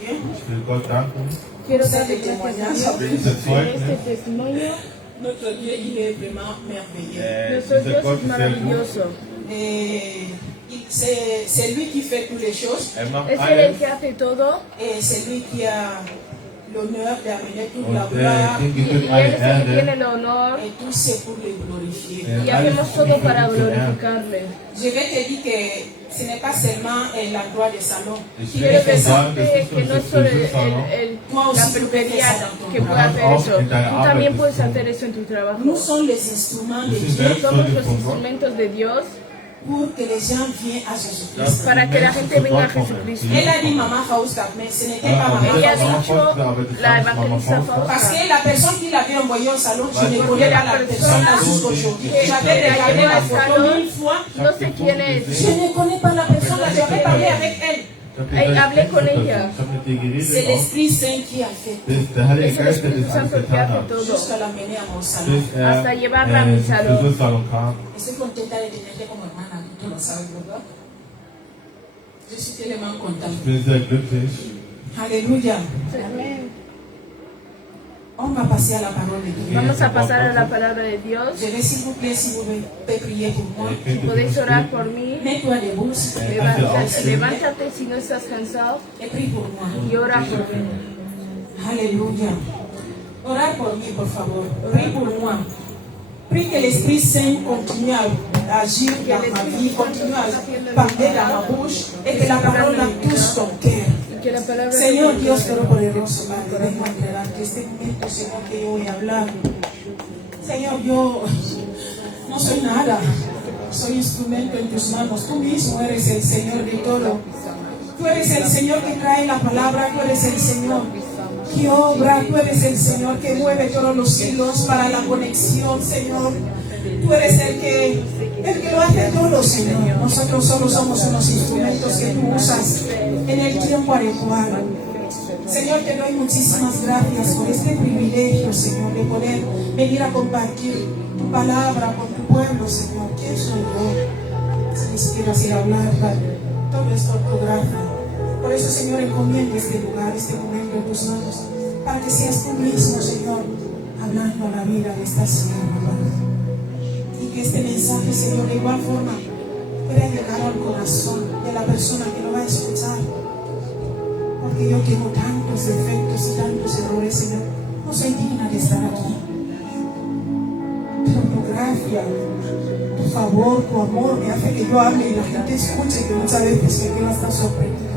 Dieu. Ich will Gott danken Quiero Pour darle ce gracias a témoignage. Dios für dieses por este Zeugnis. testimonio. Notre Dieu, il est vraiment merveilleux. Nuestro Dieser Dios Gott es ist sehr gut. maravilloso. Et c'est lui qui fait toutes les choses. Macht Es Él alles. el que hace todo Et c'est lui qui a l'honneur d'amener toute Und la gloire. dem y gebührt Él alle es el que tiene Erde. el honor Et tout c'est pour le glorifier. y Alles hacemos ist todo für para ihn zu ehren. glorificarle. Je vais te dire que ce n'est pas seulement l'endroit de salon. Ich qui will Quiero fait nicht ça. sagen, das decirte ist que no es unser solo Friseursalon. la peluquería que puede hacer eso. Tú también puedes hacer eso en tu trabajo. Nous sommes les instruments de Wir sind Dieu Somos Werkzeuge los von Gott, instrumentos de Dios pour que les gens viennent à Jésus-Christ. para que la gente venga a Jesucristo. Elle a dit Maman Faousta, mais ce n'était pas Maman Ella ha Faousta. dicho, la evangelista Parce Fausta, que la personne qui l'avait envoyé au salon, je ne connais pas la personne là jusqu'aujourd'hui. J'avais regardé la photo 1000 fois. no sé quién es. Je ne connais pas la personne là, j'avais parlé avec elle. Hablé con ella. Ich habe mit ihr C'est geredet. l'Esprit Saint qui a fait Das ist der Heilige Es el Geist, der Espíritu das alles Santo que getan hace hat. todo. jusqu'à l'amener à mon salon. Bis Hasta llevarla a mi zum salón. Friseursalon kam. Estoy contenta de tenerte como hermana, tú lo sabes, ¿verdad? Je suis tellement Ich contente. bin sehr glücklich. Alléluia. Amén. On va passer à la parole de Dieu. Vamos a pasar a la palabra de Dios. Je vais, s'il vous plaît, si vous pouvez prier pour moi. Ihr könnt Podéis bitte orar stehen. por mí. Mets-toi debout s'il te plaît, Levántate si no estás cansado et prie pour moi. y ora por mí. Alléluia. Ora por mí, por favor. Prie pour moi. Prie que l'Esprit Saint continue à agir dans ma vie, continue à parler dans ma bouche et que la parole touche ton cœur. Y que la palabra Señor Dios Todopoderoso, Padre, vengo a entregarte este momento, Señor, que yo voy a hablar. Señor, yo no soy nada, soy instrumento en tus manos. Tú mismo eres el Señor de todo. Tú eres el Señor que trae la palabra, tú eres el Señor que obra, tú eres el Señor que mueve todos los hilos para la conexión, Señor. Tú eres el que lo hace todo, Señor. Nosotros solo somos unos instrumentos que tú usas en el tiempo adecuado. Señor, te doy muchísimas gracias por este privilegio, Señor, de poder venir a compartir tu palabra con tu pueblo, Señor. ¿Quién soy yo? Si ni siquiera sé hablar, Padre. Todo es por tu gracia. Por eso, Señor, encomiendo este lugar, este momento en tus manos, para que seas tú mismo, Señor, hablando a la vida de esta sierva, Padre. Y que este mensaje, Señor, de igual forma pueda llegar al corazón de la persona que lo va a escuchar. Porque yo tengo tantos defectos y tantos errores, Señor. No soy digna de estar aquí. Pero tu gracia, tu favor, tu amor me hace que yo hable y la gente escuche, que muchas veces me quedo hasta sorprendido.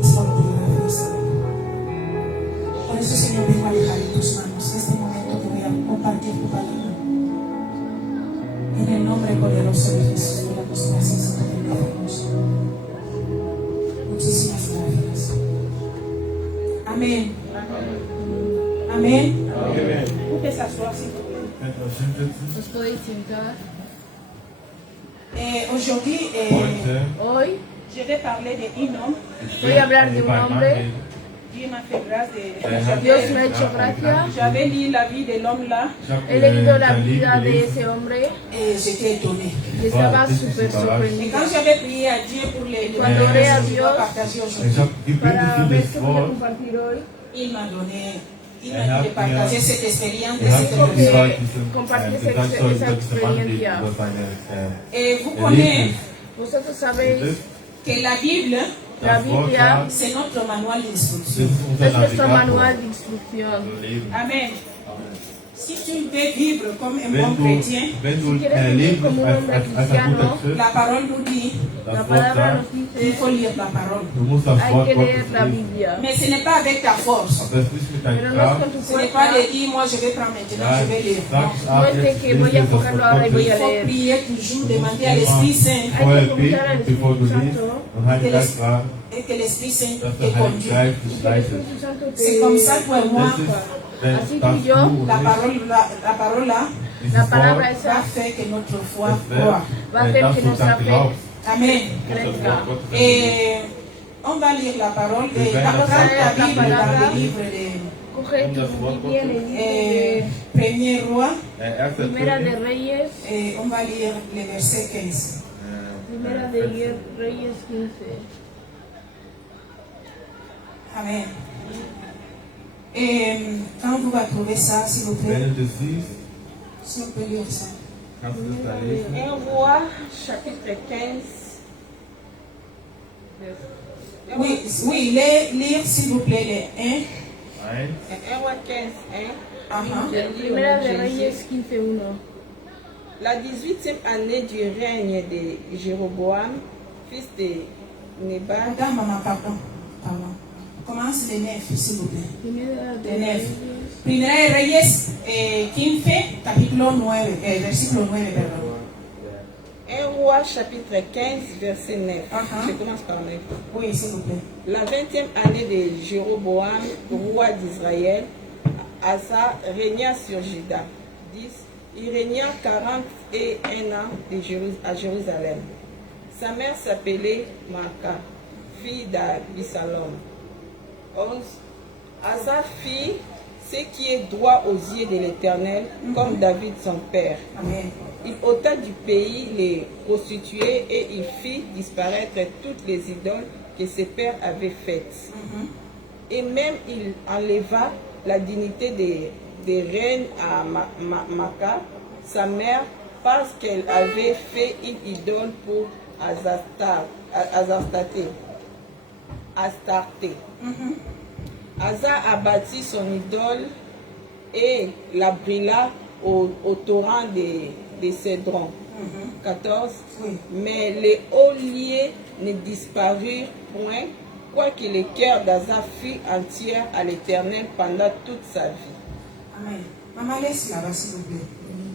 Es por tu gracia, Señor. Por eso, Señor, vengo a dejar en tus manos este momento que voy a compartir tu palabra. En el nombre poderoso de Jesús, te damos gracias y te bendecimos. Muchísimas gracias. Amén. Amén. Vous pouvez s'asseoir, s'il vous plaît. Könnt ihr euch hinsetzen? Os podéis sentar. Aujourd'hui, Heute, Hoy je vais parler d'un homme. ich voy a hablar de un über einen Mann hombre. reden. Dieu m'a fait grâce de. Dios me ha hecho gracia. J'avais lu la vie de l'homme là Ich habe He leído la sein Leben vida de gelesen. ese hombre et j'étais étonnée. y estaba Wow, súper Et this is sorprendida. quand j'avais prié à Dieu pour les Cuando oré a je dois Dios partager aujourd'hui, Ich habe gebetet Para für ver das qué voy a Wort. compartir hoy. il m'a donné, il Er m'a dit hat de partager mir- cette expérience de Er hat cette mir Porque personne. gesagt, diesen, compartir gesagt esa soll über diesen Mann reden, experiencia. über seine Et vous connaissez Erlebnis. Vosotros sabéis, que la Bible, la Das Wort Biblia sagt, c'est notre manual das d'instruction. ist unser es nuestro Navigator manual de instrucción. im Leben. Amen. Si tu veux vivre comme un Wenn bon chrétien, du Si quieres vivir lebst como un als hombre ein guter cristiano, Christ, la parole nous dit La das Wort palabra sagt, nos qu'il dice, faut lire la parole. du musst das hay Wort que leer Gottes la lesen. Biblia. Mais ce n'est pas avec ta force. Aber es ist nicht mit deinem Pero no es Kraft. con tu Ce n'est pas fuerza. de dire, moi je vais prendre maintenant, je vais lire. Sag Non. ich No ab, es de jetzt que lese voy a ich das cogerlo Wort ahora y voy Il a Gottes. faut leer. prier toujours, demander à l'Esprit Saint Hay que Vorher preguntar al beten, bevor du Espíritu liest, Santo, und Heiligen Geist fragen, et que l'Esprit Saint dass te der Heilige conduise. Geist dich que el leitet. Espíritu Santo C'est comme ça te que moi, Das ist, wenn Así das tú y yo, du und la ich, parole là, dieses la palabra Wort, esa va faire que notre foi das croit. va a hacer dass que du nuestra dann fe glaubst, Amen. dass das crezca. Wort Gottes Et on va lire la parole et Wir werden dans das la Wort Bible, lesen. dans le livre Coge tu Biblia en el libro de Premier Roi, Primera de Reyes, et on va lire le verset 15. Primera de Reyes 15. Amen. Et quand vous va trouver ça, s'il vous plaît, Wenn du das siehst, si on peut lire ça. kannst du das da lesen. 1 Roi, chapitre 15. Oui, oui, lire s'il vous plaît les 1. 1. 1 Roi 15, 1. Ajá. Primera de Reyes 15:1. La 18e année du règne de Jéroboam, fils de Nebat. Madame, maman, pardon. Commence les 9, s'il vous plaît. Primera de De 9. Reyes. Primera de Reyes 15, capítulo 9, versículo 9, perdón. 1 Roi, chapitre 15, verset 9. Uh-huh. Je commence par 9. Oui, s'il vous plaît. La 20e année de Jéroboam, roi d'Israël, Asa régna sur Juda. 10. Il régna 41 ans à Jérusalem. Sa mère s'appelait Maaka, fille d'Absalom. 11. Asa fit ce qui est droit aux yeux de l'Éternel, comme David son père. Amen. Il ôta du pays les prostituées et il fit disparaître toutes les idoles que ses pères avaient faites. Et même il enleva la dignité des reines à Maaka, sa mère, parce qu'elle avait fait une idole pour Astarté. Asa abattit son idole et la brûla au torrent de Cédron. 14. Oui. Mais les hauts lieux ne disparurent point, quoique le cœur d'Asa fut entier à l'Éternel pendant toute sa vie. Amen. Maman, laisse là-bas, s'il vous plaît.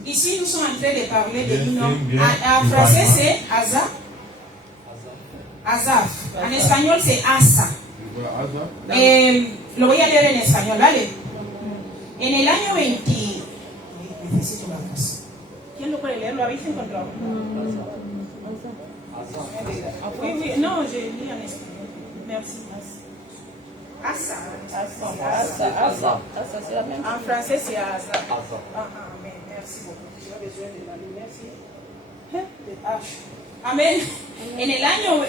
Ici, nous sommes en train de parler de Bien, nom. bien. En français, c'est Asa. Asaf. En espagnol, c'est Asa. Lo voy a leer en español, ¿vale? En el año 20. Necesito una cosa. ¿Quién lo puede leer? ¿Lo habéis encontrado? Oui, oui, non, je lis en espagnol. Merci. Asa. Asa, c'est la même. En français, c'est Asa. Amen. Merci beaucoup. Tu as besoin de la lumière, si? De H. Amén. En el año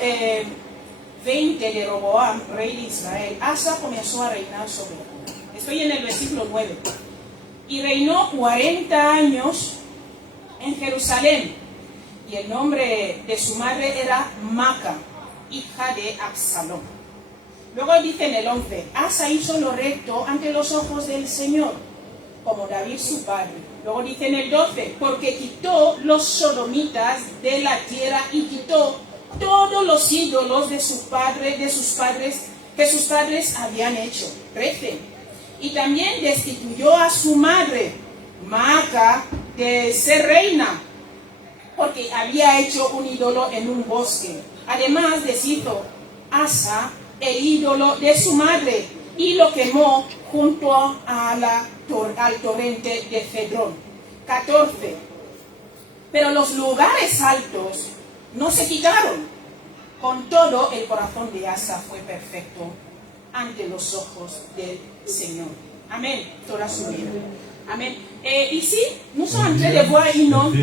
20 de Roboam, rey de Israel, Asa comenzó a reinar sobre Judá. Estoy en el versículo 9. Y reinó 40 años en Jerusalén. Y el nombre de su madre era Maca, hija de Absalom. Luego dice en el 11, Asa hizo lo recto ante los ojos del Señor, como David su padre. Luego dice en el 12, porque quitó los sodomitas de la tierra y quitó todos los ídolos de sus padres, que sus padres habían hecho. 13. Y también destituyó a su madre, Maaca, de ser reina, porque había hecho un ídolo en un bosque. Además deshizo Asa el ídolo de su madre y lo quemó junto al torrente de Cedrón. 14. Pero los lugares altos no se quitaron. Con todo, el corazón de Asa fue perfecto ante los ojos del Señor. Amen. Toda su vida. Amen. Ici, nous sommes en train de voir un homme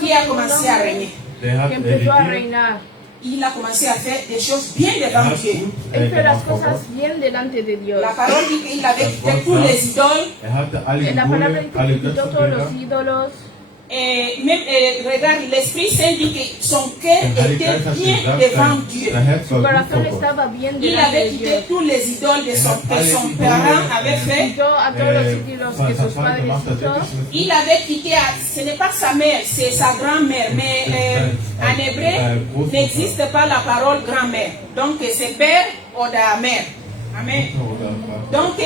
qui a commencé à régner. Que empezó a reinar. Il a commencé à faire des choses bien devant Dieu. Él hizo las cosas bien delante de Dios. La parole dit qu'il avait quitté tous les idoles. En la palabra dice que quitó todos los ídolos. Regarde, l'Esprit Saint dit que son cœur était bien devant Dieu. Su corazón estaba bien Il delante avait de quitté Dios. tous les idoles que son parent avait fait. Quitó a todos los ídolos que sus padres hizo. Il avait quitté, ce n'est pas sa mère, c'est sa grand-mère. Mais en hébreu, n'existe pas la parole grand-mère. Donc c'est père ou la mère. Amen. Donc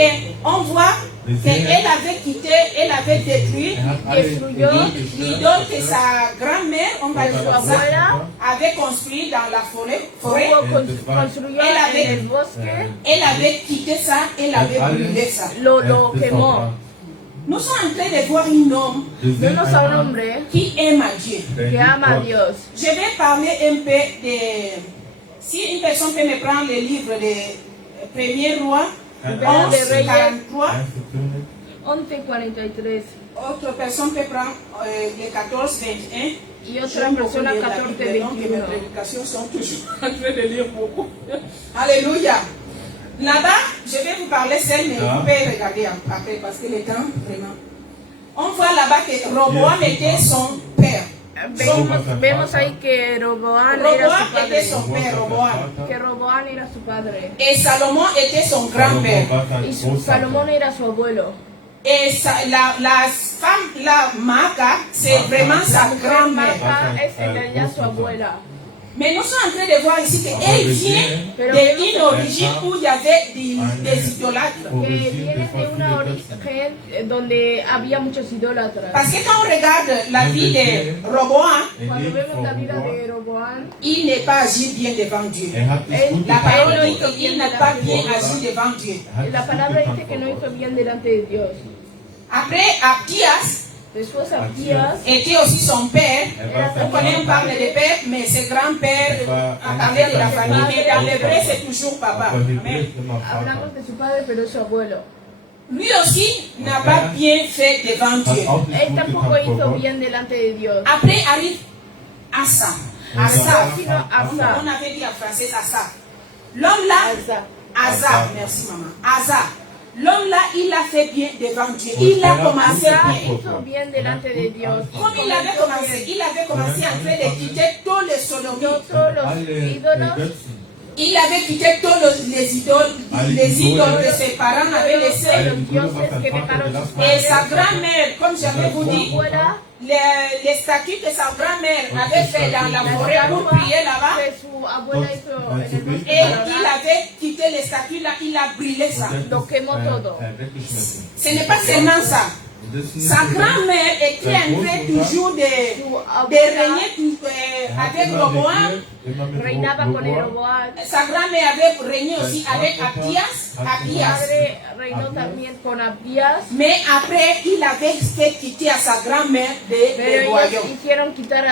on voit qu'elle avait quitté, elle avait détruit l'idole que sa grand-mère, on va dire ça, avait construit dans la forêt. Construyó en el bosque. Elle avait quitté ça, elle avait brûlé ça. Lo quemó. Nous sommes en train de voir un homme Vemos a un hombre qui aime à Dieu. que ama a Dios. Je vais parler un peu de... Si une personne peut me prendre le livre de Premier Roi, 11:43. 11:43. Autre personne peut prendre le 14:21. Y otra persona 14:21. Mes prédications sont toujours en train de lire beaucoup. Alléluia. Là-bas, je vais vous parler seul, mais vous pouvez regarder après parce que le temps, vraiment. On voit là-bas que Roboam était son père. Vemos ahí que Roboam era su Roboam était padre. son père, Roboam. Que Roboam era su padre. Et Salomon était son grand-père. Y Salomón era su abuelo. Et la femme, la Maca, c'est vraiment sa grand-mère. Maca es en realidad su abuela. Mais nous sommes en train de voir ici qu'elle vient d'une origine où il y avait des idolâtres. Que viene de una origen donde había muchos idólatras. Parce que quand on regarde la vie de Roboam, Cuando vemos la vida de Roboam, il n'est pas agi bien devant Dieu. La La parole dit qu'il n'a pas bien agi devant Dieu. la palabra dice que no hizo bien delante de Dios. Après, Abdias Después Abdías était aussi son père. On connaît, on parle de père, mais c'est grand-père, on parlait de la famille, mais dans l'hébreu, c'est toujours papa. Amen. hablamos de su padre, pero es su abuelo. Lui aussi n'a pas bien fait devant Dieu. Él tampoco hizo bien delante de Dios. Après arrive Asa. Asa, Sino Asa. on avait dit en français Asa. L'homme là, Asa, merci maman. Asa. L'homme là, il a fait bien devant Dieu. Il a commencé Asa bien. hizo bien delante de Dios. Comme il avait commencé en train de quitter tous les sodomies. Todos los ídolos, Il avait quitté tous les idoles que ses parents avaient laissés. los dioses que dejaron sus Et sa padres. grand-mère, comme j'avais vous dit, Abuela, les statues que sa grand-mère avait fait dans la forêt pour prier là-bas. que su abuela hizo en el bosque Et para il orar, avait quitté les statues là, il a brûlé ça. lo quemó todo. Ce n'est pas seulement ça. Sa grand-mère était en train toujours de régner avec Roboam. Reinaba con Jeroboam. Sa grand-mère avait régné aussi avec Abdias. Su padre reinó también con Abdías. Mais après, il avait fait quitter à sa grand-mère de Pero ellos royaume. hicieron quitar, o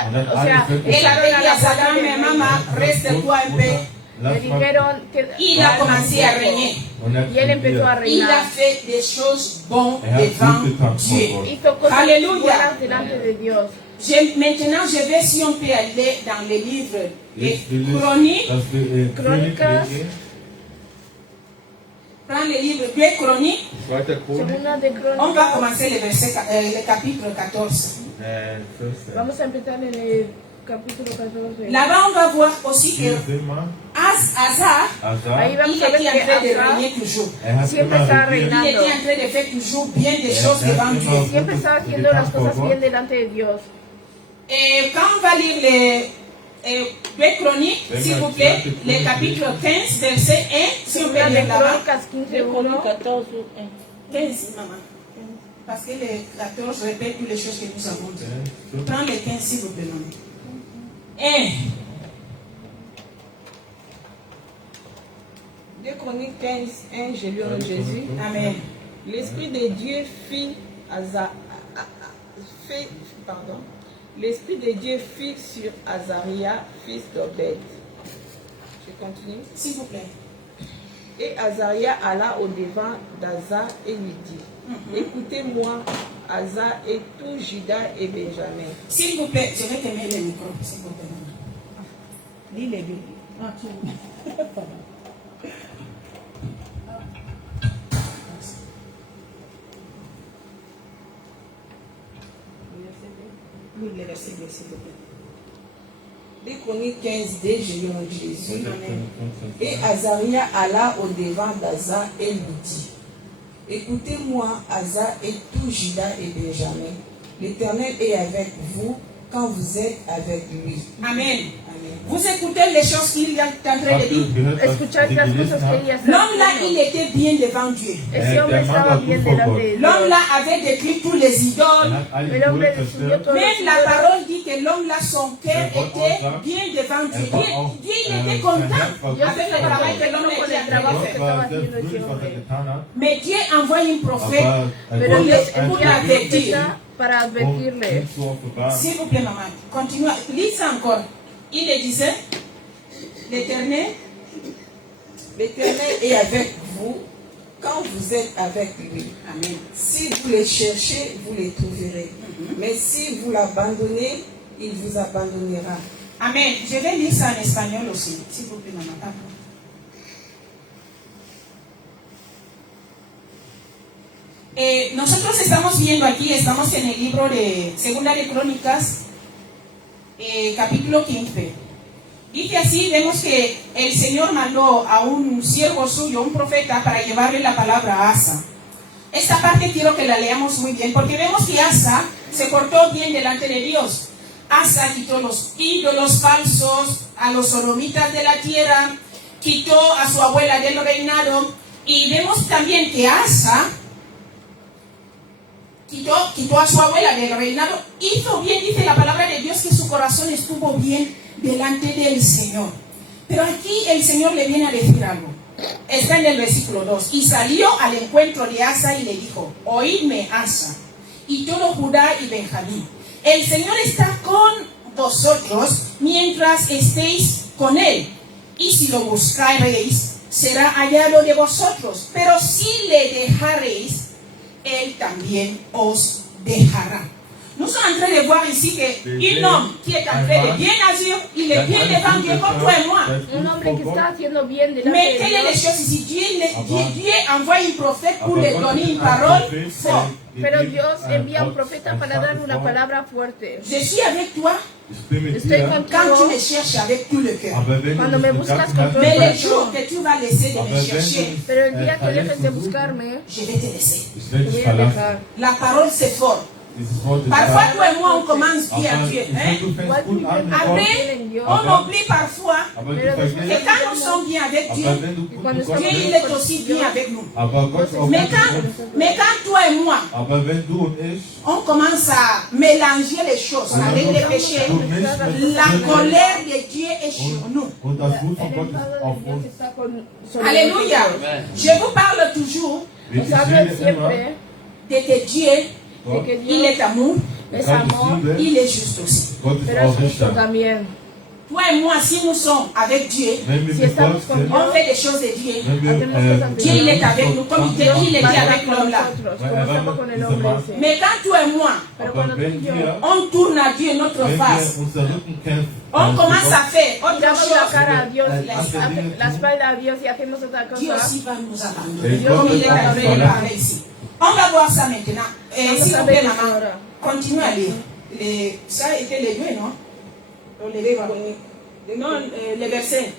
sea, Elle echaron avait a dit à la sa abuela grand-mère, del maman, reino. reste-toi un peu. Le dijeron que Il a commencé à régner. y él empezó a Il a reinar. fait des choses bonnes devant Dieu. Hizo cosas Alléluia. buenas delante de Dios. Maintenant, je vais, si on peut aller dans les livres des chroniques, prends les livres des chroniques, Segunda de on va Crónicas. commencer le chapitre 14. Vamos a empezar en el capítulo 14. Là-bas, on va voir aussi que Asa, Ahí vamos il a ver était en train de que Asa régner toujours. siempre estaba Il reinando. était en train de faire toujours bien des choses devant Dieu. Siempre estaba haciendo las cosas bien delante de Dios. Et quand on va lire les deux chroniques, s'il vous plaît, le chapitre 15, verset 1, si on peut Segunda de lire là-bas. Crónicas 15:1. 15, maman. Parce que le 14 répète toutes les choses que nous avons dit. Prends le 15, s'il vous plaît, maman. 1. 2 Chroniques 15, 1, j'ai lu en Jésus. Amen. L'Esprit de Dieu L'Esprit de Dieu fit sur Azaria, fils d'Obed. Je continue. S'il vous plaît. Et Azaria alla au-devant d'Asa et lui dit, écoutez-moi, Asa et tout Juda et Benjamin. S'il vous plaît, je vais te mettre le micro, s'il vous plaît, maman. Lis les deux. Ah, tu pardon. Oui, le verset 2, s'il vous plaît. 2 Chroniques 15, dès j'ai lu en Jésus. Amen. Et Azaria alla au-devant d'Asa et lui dit, écoutez-moi, Asa et tout Juda et Benjamin. L'Éternel est avec vous quand vous êtes avec lui. Amen. Vous écoutez les choses qu'il est en train de dire. Escuchad las cosas que ella está L'homme là, diciendo. il était bien devant Dieu. Ese hombre estaba bien delante de L'homme Dios. là avait détruit tous les idoles. El hombre destruyó todos los Même la ídolos. parole dit que l'homme là, son cœur était bien devant Dieu. Dieu, il était content avec le travail que l'homme était en train de faire. Mais Dieu envoie un prophète Pero Dios pour envía l'avertir. para advertirle. S'il vous plaît, maman, continuez. Lisez encore. Il le disait, l'Éternel L'Éternel est avec vous quand vous êtes avec lui. Amen. Si vous les cherchez, vous les trouverez. Mais si vous l'abandonnez, il vous abandonnera. Amen. Je vais lire ça en espagnol aussi, s'il vous plaît, maman. Nosotros estamos viendo aquí, estamos en el libro de Segunda de Crónicas, capítulo 15. Dice así, vemos que el Señor mandó a un siervo suyo, un profeta, para llevarle la palabra a Asa. Esta parte quiero que la leamos muy bien, porque vemos que Asa se portó bien delante de Dios. Asa quitó los ídolos falsos, a los sodomitas de la tierra, quitó a su abuela del reinado, y vemos también que Asa quitó a su abuela del reinado, hizo bien, dice la palabra de Dios, que su corazón estuvo bien delante del Señor. Pero aquí el Señor le viene a decir algo. Está en el versículo 2. Y salió al encuentro de Asa y le dijo: oídme, Asa, y todo Judá y Benjamín. El Señor está con vosotros mientras estéis con él. Y si lo buscaréis, será hallado de vosotros. Pero si le dejaréis, él también os dejará. Nous sommes en train de voir ici qu'un homme qui est en train de bien agir, il est bien devant Dieu comme toi et moi. Un hombre que está haciendo bien delante Mais de quelles sont les Dios. choses ici? Dieu envoie un prophète pour lui donner une parole forte. Pero Dios envía un profeta para dar una palabra fuerte. Je suis avec toi Estoy quand tu contigo me cherches avec tout le cœur. cuando me buscas con todo Mais el les corazón. jours que tu vas laisser de me chercher, Pero el día que dejes de buscarme, je vais te laisser. te voy a dejar. La parole, c'est fort. Parfois, toi et moi, on commence bien à Dieu. Après, on oublie parfois que quand nous sommes bien avec Dieu, Dieu il est aussi bien avec nous. Mais quand toi et moi, on commence à mélanger les choses avec les péchés, la colère de Dieu est sur nous. Alléluia. Je vous parle toujours Nos habla siempre de Dieu. de que Il Dios est amour, es amor, il est juste aussi. pero es justo también. Toi et moi, si nous sommes avec Dieu, Si estamos con Dios, on fait des choses de Dieu. hacemos cosas de Dieu, il est Dios. avec nous, comme il était Va a estar avec con l'homme là. nosotros, como estamos con el hombre ese. Mais quand toi et moi, Pero cuando tú y yo on tourne à Dieu notre face, on commence à faire autre damos la chose, cara a Dios, la espalda a Dios y hacemos otra Dieu cosa, aussi va nous abandonner. Comme il est en train de parler ici. On va voir ça maintenant. S'il vous plaît, maman, continue à lire. Ça a été levé, non? Non, les versets.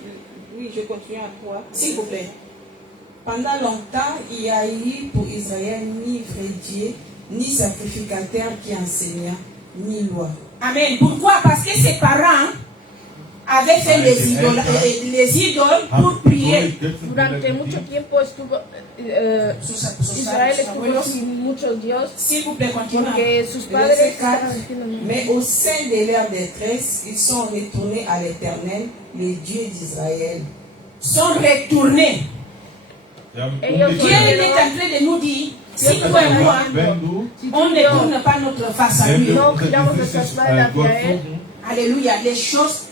Oui, je continue à 3. S'il vous plaît. Pendant longtemps, il n'y a eu pour Israël ni vrai Dieu, ni sacrificateur qui enseigna, ni loi. Amen. Pourquoi? Parce que ses parents avaient fait les idoles pour prier. Durante mucho tiempo estuvo Israel estuvo sin muchos dios S'il vous plaît, continue. porque sus padres Verset 4. estaban diciendo no. Mais au sein de leur détresse, ils sont retournés à l'Éternel, le Dieu d'Israël. Sont retournés. Ellos Dieu est en train de nous dire, si toi et moi, on ne tourne pas notre face à lui. no giramos nuestra espalda hacia él, Alléluia. Les choses,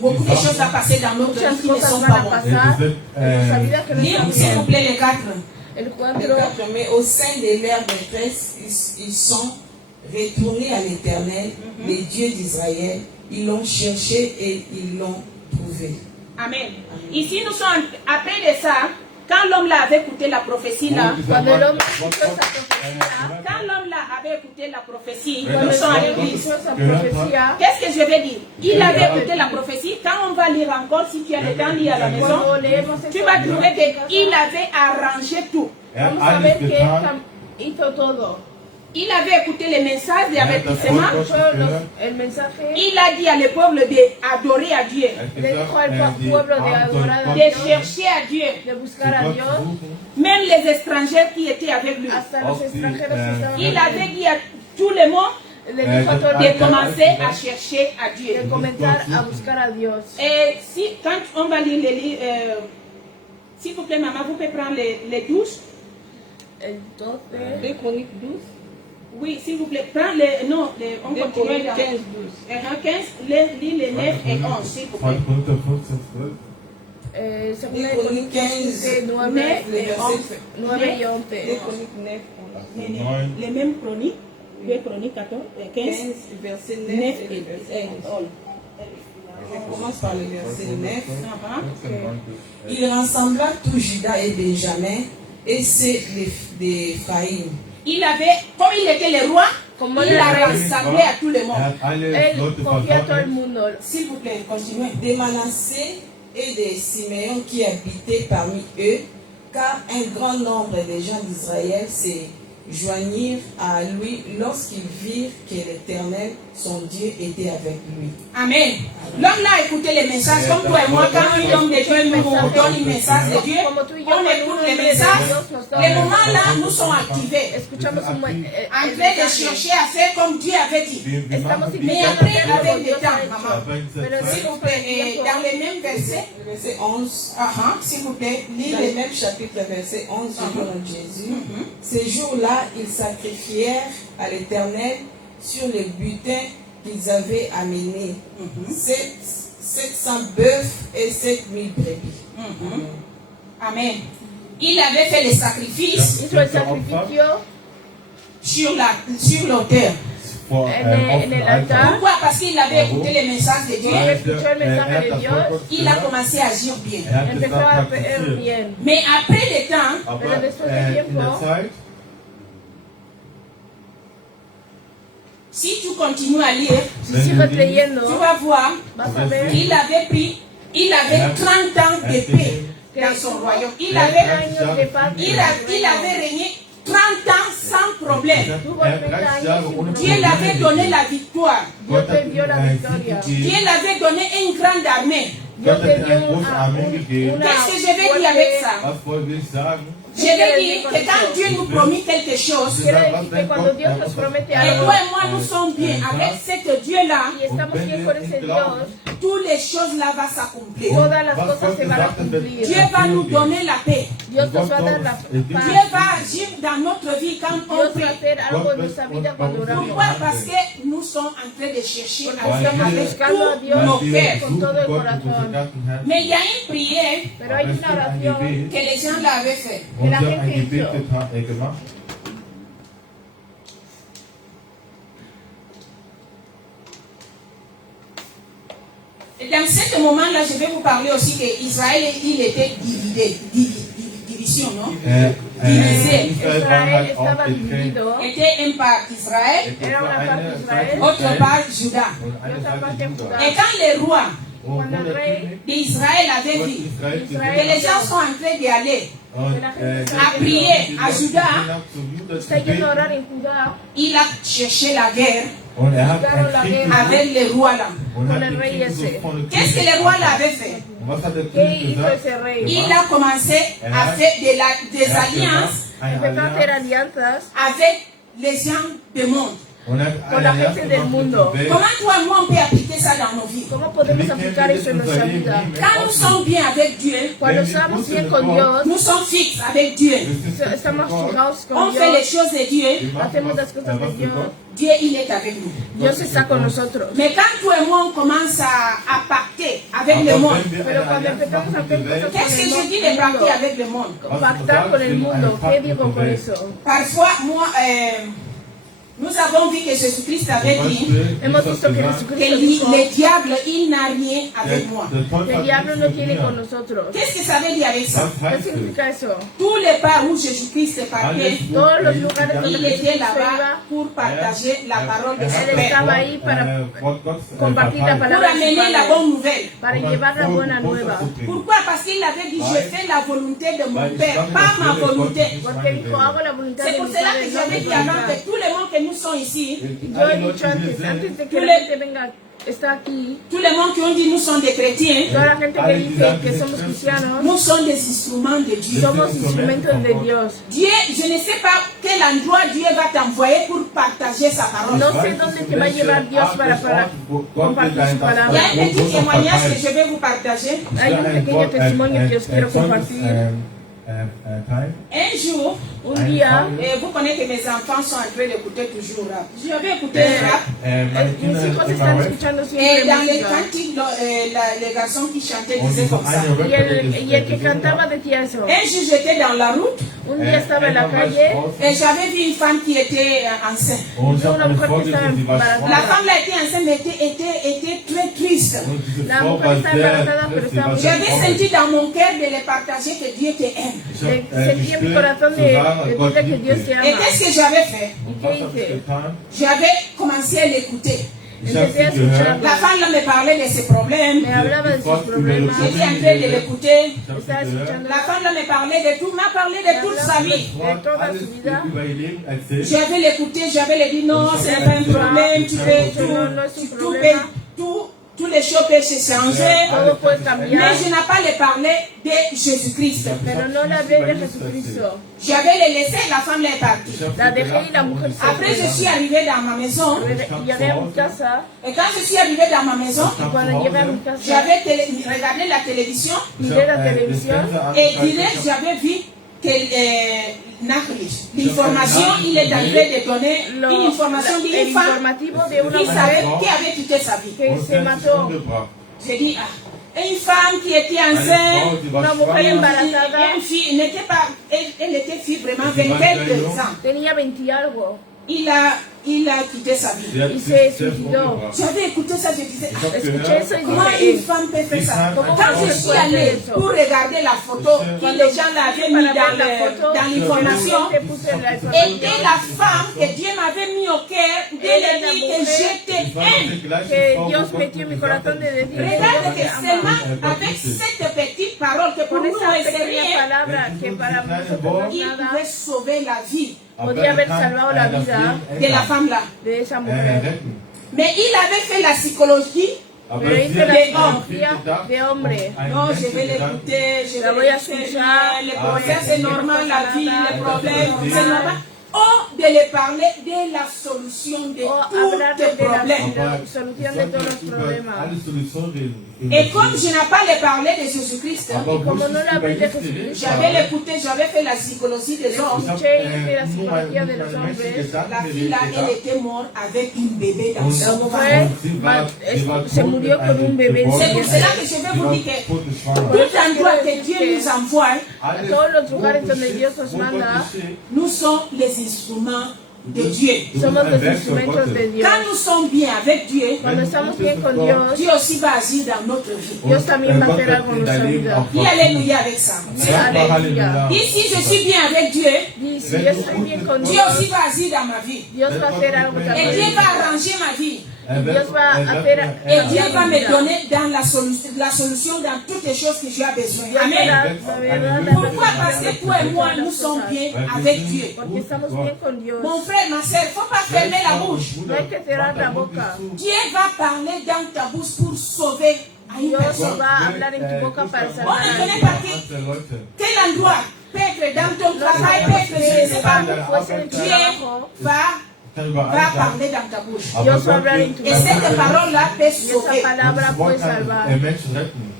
beaucoup de choses vont passer dans notre muchas vie qui ne cosas sont van pas a bonnes. pasar en nuestra vida que no Lire, están s'il vous bien. plaît, les 4. El Le 4, 4, mais au sein de leur détresse, ils sont retournés à l'Éternel, le Dieu d'Israël. Ils l'ont cherché et ils l'ont trouvé. Amen. Ici, nous sommes après de ça, quand l'homme là avait écouté la prophétie là, cuando el hombre escuchó esa profecía, quand l'homme là avait écouté la prophétie, cuando nous el sommes à hombre l'église. escuchó esa profecía, Qu'est-ce que je vais dire? Il avait écouté la prophétie. Quand on va lire encore, si tu as le temps de lire à la maison, cuando leemos tu esto, vas trouver qu'il avait arrangé tout. vamos a ver que hizo todo. Il avait écouté les messages d'avertissement. El mensaje Il a dit à le peuple d'adorer à Dieu, le dijo al pueblo de adorar a de Dios, chercher à Dieu. de buscar a Dios, Même les étrangers qui étaient avec lui. hasta los extranjeros que estaban Il con avait él. dit à tout le monde Le dijo a todo el de mundo commencer à chercher à Dieu. de comenzar a buscar a Dios. Et si, quand on va lire les livres, s'il vous plaît, maman, vous pouvez prendre les 12. El 12, Les Chroniques 12, Oui, s'il vous plaît, prends les. Non, on les continue Chroniques dans 15, 12. 15, lis les 9 et 11, s'il vous plaît. según Les el Chroniques 15, 9 9 les y versets 11. Les 11. Chroniques 9, 11. Les mêmes chroniques, 2 chroniques 14, 15, 15, verset 9 9 et verset 11. On commence par le verset 9. Ah, il rassembla tout Juda et Benjamin et c'est d'Éphraïm. Il avait, comme il était le roi, Como il le a rey. rassemblé à tout le monde. Él cogía a todo el mundo. S'il vous plaît, continuez. Des Manassés et des Siméons qui habitaient parmi eux, car un grand nombre des gens d'Israël se joignirent à lui lorsqu'ils virent que l'Éternel, son Dieu, était avec lui. Amen. L'homme là a écouté les messages, comme toi et moi, quand un homme de Dieu nous donne un message de Dieu, on écoute les messages. Les moments là, nous sommes activés, Escuchamos en train de chercher à faire comme Dieu avait dit. Estamos Mais après, avec le temps, maman, Pero s'il vous plaît, dans les mêmes versets, Verset 11. s'il vous plaît, lis Dans les le même chapitre, verset 11, je donne à Jésus. Ces jours-là, ils sacrifièrent à l'Éternel sur les butins qu'ils avaient amenés 700 bœufs et 7000 brebis. Amen. Il avait fait les sacrifices hizo el sacrificio sur l'autel. en el altar. Pourquoi? Parce qu'il avait écouté les messages de Dieu. Escuchó el mensaje de Dios. Il a commencé à agir bien. Empezó a ver bien. Mais après le temps, Pero después de tiempo, si tu continues à lire, si sigues leyendo, tu vas voir vas a ver qu'il avait 30 ans de paix dans son royaume. Il años de paz. avait régné 30 ans sans problème. Tuvo 30 años. Dieu l'avait donné la victoire. Dios te dio la victoria. Dieu l'avait donné une grande armée. Dios te dio una Qu'est-ce que je vais dire avec ça? Je vais dire que quand Dieu nous promet quelque chose, Quiere decir que cuando Dios nos promete et algo toi et moi nous sommes bien avec ce Dieu-là, y estamos bien con ese Dios, toutes les choses là vont s'accomplir. todas las cosas se van a cumplir. Dieu va nous donner la paix. Dios nos va a dar la Dieu paz. va agir dans notre vie quand on Dios va a prie. hacer algo en nuestra vida cuando oramos. Pourquoi? Parce que nous sommes en train de chercher à Porque Dieu estamos avec buscando a tous Dios nos cœurs. con todo el corazón. Mais il y a une prière Pero hay una oración que les gens l'avaient fait. que la gente hizo. Et dans ce moment-là, je vais vous parler aussi qu'Israël, il était division, non? Divisé. Israel estaba dividido. Était une part Israël, Era una parte de Israel autre part Juda. y otra parte Judá. Et quand les rois Cuando el rey d'Israël avaient vu que les gens sont en train d'y aller, a prier à Juda, está yendo a orar en Judá, il a cherché la guerre buscaron la guerra avec les rois là. con el rey ese. Qu'est-ce que les rois là avaient fait? ¿Qué hizo ese rey? Il a commencé à faire des alliances Empezó a hacer alianzas avec les gens du monde. con la gente del mundo. Comment toi et moi on peut appliquer ça dans nos vies? ¿Cómo podemos aplicar eso en nuestra vida? Quand nous sommes bien avec Dieu, Cuando estamos bien con Dios, nous sommes fixes avec Dieu. estamos fijados On con fait les Dios, choses de Dieu. hacemos las cosas de Dios, Dieu, il est avec nous. Dios está con nosotros. Mais quand toi et moi on commence à pacter avec le monde, Pero cuando empezamos a hacer cosas qu'est-ce que je con dis el de pacter mundo, avec le monde? pactar con el mundo, ¿qué digo con eso? Parfois, moi, nous avons vu que Jésus-Christ avait dit Hemos visto que que Jesucristo dijo le diable, il n'a rien avec moi. que el diablo no tiene con nosotros. Qu'est-ce que ça veut dire avec ça? ¿Qué significa eso? Tous les pas où Jésus-Christ est parti, Todos los lugares donde il était Jesucristo là-bas iba, pour partager la parole de son él Père, estaba ahí para compartir la pour palabra de amener su la Padre, bonne nouvelle. para llevar la buena nueva. Pourquoi? Parce qu'il avait dit, je fais la volonté de mon Père, pas ma volonté. Porque dijo, hago la voluntad C'est de pour mi cela Padre, que no j'avais mi dit avant voluntad. que tout le monde que nous sommes ici, Yo he dicho antes de que la gente venga, está aquí, tout le monde qui ont dit nous sommes des chrétiens, toda la gente que dice que somos cristianos, nous sommes des instruments de Dieu. somos instrumentos de Dios. Dieu, je ne sais pas quel endroit Dieu va t'envoyer pour partager sa parole. No sé dónde te va a llevar Dios para compartir su Il y palabra. a un petit témoignage que je vais vous partager. Hay un pequeño testimonio que os quiero compartir. Un jour, Un día, vous connaissez que mes enfants sont en train d'écouter toujours rap. Je vais écouter le rap. mis hijos están escuchando Et siempre dans les música. cantiques, les garçons qui chantaient disaient comme ça. Y el que cantaba decía eso. Un jour, j'étais dans la route. Un día estaba en la calle. et j'avais vu une femme qui était enceinte. Und ich habe eine Frau gesehen, die war La schwanger. femme là était enceinte, mais était très triste. Und diese La Frau mujer war está sehr embarazada, pero traurig, sie war está- sehr J'avais traurig. senti dans mon cœur de les partager que Dieu te aime. Ich habe Sentí en mi corazón de decirle que Dios te Et ama. qu'est-ce que j'avais fait? Und was habe ich getan? J'avais commencé à l'écouter. Ich habe Empecé a sie gehört. escucharla. La femme là me parlait de ses problèmes. Me hablaba de sus problemas. J'étais en train de l'écouter. Ich habe Estaba sie gehört. escuchando. La femme là me parlait de tout, m'a parlé de toute sa vie. Frau hat alles über ihr Leben erzählt. J'avais l'écouté, j'avais le dit non, ce n'est pas un problème, tu peux tous les choses peuvent se changer. Todo puede Mais cambiar. je n'ai pas le parlé de Jésus-Christ. Pero no la ve de Jesucristo. J'avais le laissé, la femme là est partie. Ich habe La sie dejé y gelassen. la mujer se Après, je suis arrivée dans ma maison. Llegué a mi casa. Et quand je suis arrivée dans ma maison, Y cuando llegué a mi casa, j'avais regardé la télévision. miré la televisión. Et direct, j'avais vu que l'information, il est en train de donner une information El d'une femme informativo de una qui savait mujer qui avait quitté sa vie. que se mató. J'ai dit, ah, une femme qui était enceinte, Una mujer embarazada. une fille, n'était pas, elle était fille vraiment 22 ans. Tenía 20 y algo. Il a quitté sa vie. Sie hat Y sich se selbst suicidó. umgebracht. J'avais écouté ça, je disais, ah, Escuché eso y comment dije, une femme peut faire ça? Comment Quand je suis allée pour regarder la photo que les gens l'avaient mis dans l'information, était la femme que Dieu m'avait mis au cœur de le dire que je te Ich war aime. die gleiche que Frau, Dios wo Gott metió en mi mir corazón de gesagt decir Regarde que que te ama. seulement avec cette petite parole que pour Con nous esa c'est pequeña rien, palabra que para nosotros no es il nada, pouvait sauver la vie podía haber salvado la vida de la femme là. de esa mujer. retten. Mais il avait fait la psychologie. Aber Pero sie hice hat la sich psicología gedacht, de hombre. ein Non, Mensch je vais gedacht, l'écouter, je La vais voy a l'écouter, escuchar. les Ah, problèmes, sí. c'est normal, la vie, les Ah, problèmes, sí. c'est normal. Oh, de les parler de la solution de O tous hablar tes de la problèmes. aber solución ich de todos sollte los über problemas. alle Solutionen reden. Et comme je n'ai pas les parlé de Jésus-Christ, Aber wo como ich no nicht la über hablé de Jesus Jesucristo, geredet j'avais habe, l'écouté, j'avais fait la psychologie des hommes. ich habe Escuché y hice la nur psicología de über los den Menschen hombres. Gedanken La fille là, geredet elle gehabt. était morte avec une bébé dans Und son mujer ventre. sie war se murió tot con mit un bebé einem C'est pour geborenen cela que je vais Sie vous war dire que todesschwanger. tout endroit que Dieu nous envoie, Alles, todos los wo lugares donde geschieht, Dios nos wo Gott manda, geschieht, nous sommes les instruments de Dieu. du somos bist los ein Werkzeug instrumentos de Gottes. Dios. Quand nous sommes bien avec Dieu, Cuando estamos bien con Gott, Dios, Dieu aussi va agir dans notre vie. Dios también va a Gott hacer wird algo en in dein nuestra Leben vida. auch Dis was Alléluia avec ça. tun. Sag mal Halleluja. Dis si je suis bien avec Dieu, Y si yo estoy bien con Dieu Dios, aussi va agir dans ma vie. Dios va a hacer algo Et también. Dieu va arranger ma vie. Dios va a hacer Et Dieu va me donner dans la solution dans toutes les choses que j'ai besoin. Amen. Pourquoi? Parce que toi et moi, nous sommes bien avec Dieu. Porque estamos bien con Dios. Mon frère, ma soeur, il ne faut pas fermer la bouche. No hay que cerrar la boca. Dieu va parler dans ta bouche pour sauver à une Dios personne. va a hablar en tu boca para On salvar ne a connaît alguien. pas quel endroit, peut-être dans ton travail, peut-être, je ne sais pas, Fuese en tu Dieu trabajo, va parler dans ta bouche. Dios va a hablar en tu Et cette boca. parole-là peut Y esa sauver palabra puede salvar Menschen retten.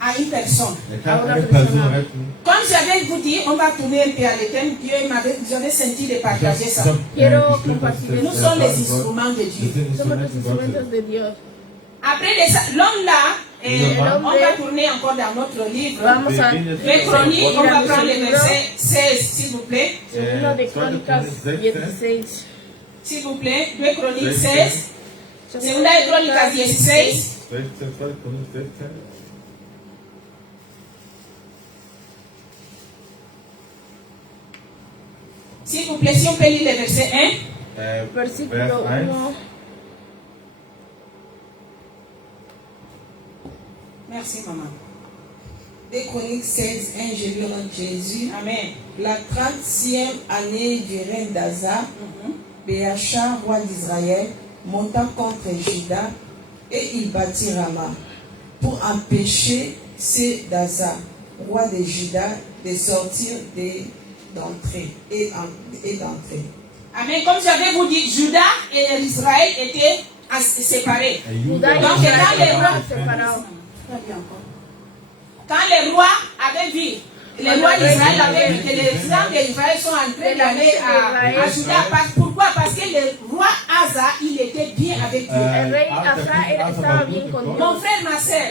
à une personne. Kann eine Person retten. Comme j'avais vous dit, on va tourner un peu à l'éternel. J'avais senti de partager ça. Quiero compartir Nous eso. somos les instruments de Dieu. Somos los instrumentos de Dios. Après de ça, l'homme là, L'homme on va tourner encore dans notre livre. Vamos a Les chroniques, on va prendre le verset 16, s'il vous plaît. Segundo de Crónicas 16. S'il vous plaît, 2 Chroniques 16. Segunda de Crónicas 16. 16, 2 Chronik 16. S'il vous plaît, si on peut lire le verset 1. Versículo Vers 1. 1. Merci, maman. Des Chroniques 16, 1, je lis au nom de Jésus. Amen. La 30e année du règne d'Asa, Béacha, roi d'Israël, monta contre Juda et il bâtit Rama pour empêcher ceux d'Asa, roi de Juda, de sortir d'entrer et d'entrer. Amen. Comme j'avais vous dit, Juda et Israël étaient séparés. Judá y Donc, Israel quand les rois, estaban separados. quand les rois avaient vu Les lois d'Israël avaient dit que les gens d'Israël sont en train d'aller à Juda. Pourquoi? Parce que le roi Asa, il était bien avec Dieu. El rey Asa estaba bien con Mon Dios. frère, ma soeur,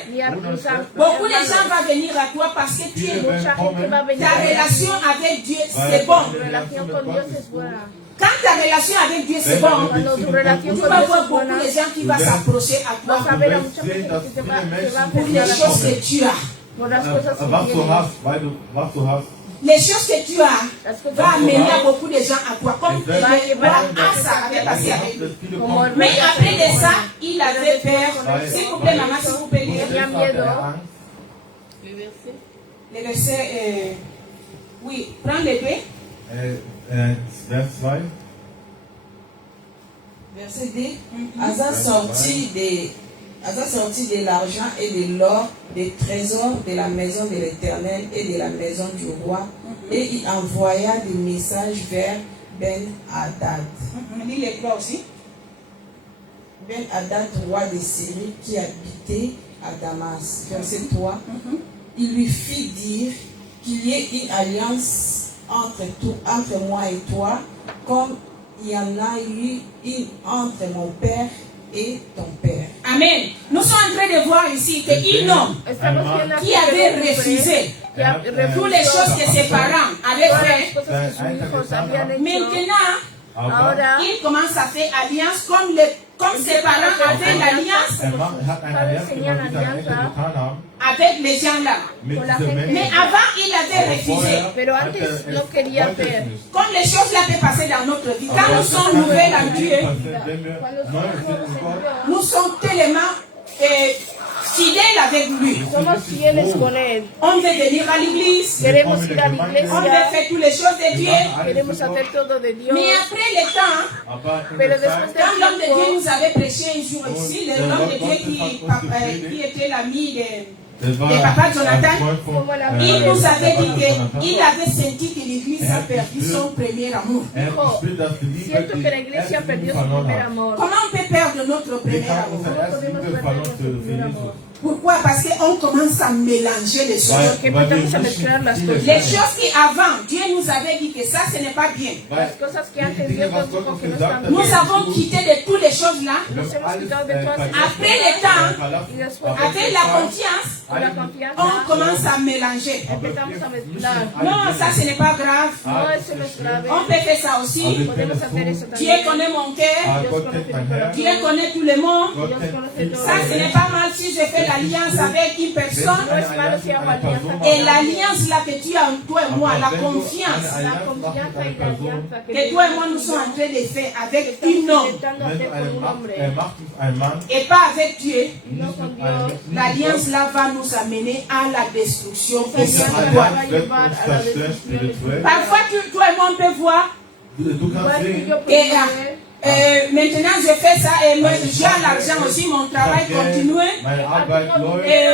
Beaucoup beaucoup de gens vont venir à toi parce que tu es mucha gente va a venir ta a relation avec Dieu, c'est bon. tu relación con Dios es buena. Quand ta relation avec Dieu, c'est bon, Cuando tu relación tu con vas Dios voir es beaucoup buena, de gens qui vont s'approcher à vas toi a ver a mucha gente que te va a pour les acercar choses que tu as. por las cosas que Was du tienes. hast, weil du, was du hast. Les choses que tu as Las cosas vont que amener à beaucoup de gens à toi. Comme Va a llevar le roi Asa avait passé avec lui. como el Mais rey après de Asa ça, il avait peur. S'il vous plaît, maman, s'il vous plaît, lire tenía miedo. Le verset. le verset. Oui, prends les deux. Vers 2. Verset D. Asa sortit de l'argent et de l'or, des trésors de la maison de l'Éternel et de la maison du roi, et il envoya des messages vers Ben-Hadad. Lis les trois aussi. Ben-Hadad, roi de Syrie, qui habitait à Damas. Verset 3. Il lui fit dire qu'il y ait une alliance entre moi et toi, comme il y en a eu une entre mon père et ton père. Amen. Nous sommes en train de voir ici qu'un homme Estamos viendo aquí qui avait que un hombre refusé que ha toutes les choses que ses parents avaient todas las fait, cosas que sus hijos habían hecho. maintenant, Ahora il commence à faire alliance comme ses parents avaient l'alliance Hat eine Allianz gemacht, wie seine Eltern getan haben, avec les gens-là. mit Con la diesen gente. Mais Menschen. avant, il avait Aber refusé. vorher Pero hat antes er no es- quería wollte es ver. nicht. Comme les choses là peuvent passer dans notre vie. Quand Aber nous es sommes kann nouvelles in en unserem Dieu, Leben passieren, wenn wir Cuando neu somos sind nuevos in en Gott, Dios, nous sommes tellement fidèles avec lui. somos fieles con Él. On veut venir à l'église. Queremos ir a la On veut iglesia, faire toutes les choses de Dieu. queremos hacer todo de Dios. Mais après le temps, aber in Pero der después Zeit, quand l'homme de Dieu tiempo, nous avait prêché un jour ici, l'homme de Dieu qui était l'ami das war de Papa ein Jonathan, Freund von, Como la il Bible nous avait dit Jonathan. qu'il avait senti que l'église a perdu son premier amour. Er hat gespürt, dass die Liebe siento die que la iglesia erste perdió Liebe su verloren primer hat. amor. Comment on peut perdre notre Wir premier haben amour? unsere erste Liebe verloren für Jesus. Pourquoi? Parce qu'on commence à mélanger les choses. Que empezamos a mezclar las viele Les cosas. choses qui avant, Dieu nous avait dit que ça, ce n'est pas bien. Las cosas que antes Dios nos dijo que no están Nous bien. avons quitté de toutes les choses là. Nos hemos quitado de todas esas Après le temps, y después avec la confiance, con la on confianza commence à mélanger. empezamos a mezclar. Non, ça, ce n'est pas grave. No, eso no es grave. On peut faire ça aussi. Podemos hacer eso Dieu también. connaît mon cœur. Gott kennt mein Herz. Dieu connaît tout le monde. Gott Dios kennt conoce todo. Ça, ce n'est pas mal si je fais l'alliance avec une personne. No es malo si hago alianza con Et l'alliance là que tu as en toi et moi, la confiance la confianza y la alianza que toi et moi nous sommes en train de faire avec un homme intentando Wenn hacer du con un hombre, macht ein Mann, et pas avec Dieu, no con Dios. l'alliance là va nous amener à la destruction diese espirituelle. Allianz wird uns zerstören spirituell. Parfois, toi et moi, on peut voir, Du kannst Igual que sehen, yo et puedo maintenant je fais ça et moi j'ai l'argent aussi, mon travail continue. meine Arbeit läuft, Et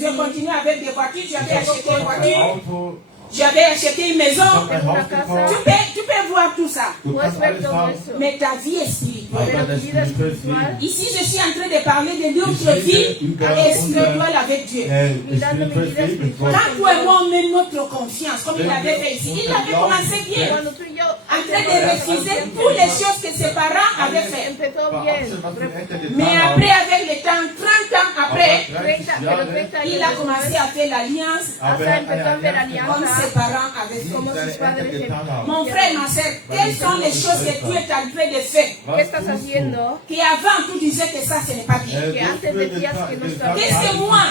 je continue avec des voitures, j'avais acheté une ein voiture, Auto, j'avais acheté une maison. ein Haus gekauft. Tu peux voir tout ça. Du puedes kannst ver alles todo haben, eso. Mais ta vie est spirituelle. aber Pero das tu vida spirituelle espiritual, Leben, Ici, je suis en train de parler de notre vie spirituelle avec Dieu. spirituelles Leben mit Gott. Quand toi et moi on met notre confiance, comme il avait fait ici, il avait commencé bien, cuando tú y yo en train de refuser toutes les choses que ses parents avaient fait. empezó Beachten, bien, was die Eltern Mais getan après, haben. avec le temps, 30 ans après, 30, pero 30 il a commencé à faire l'alliance Aber hasta empezó a ver comme ses alianza parents avaient fait. como seine sus padres Eltern getan haben. Mon frère, ma soeur, quelles sont les choses que tu es en train de faire? ¿Qué estás haciendo? Qu'avant, tu disais que ça, ce n'est pas bien. Que antes decías que no estaba bien. Qu'est-ce que moi?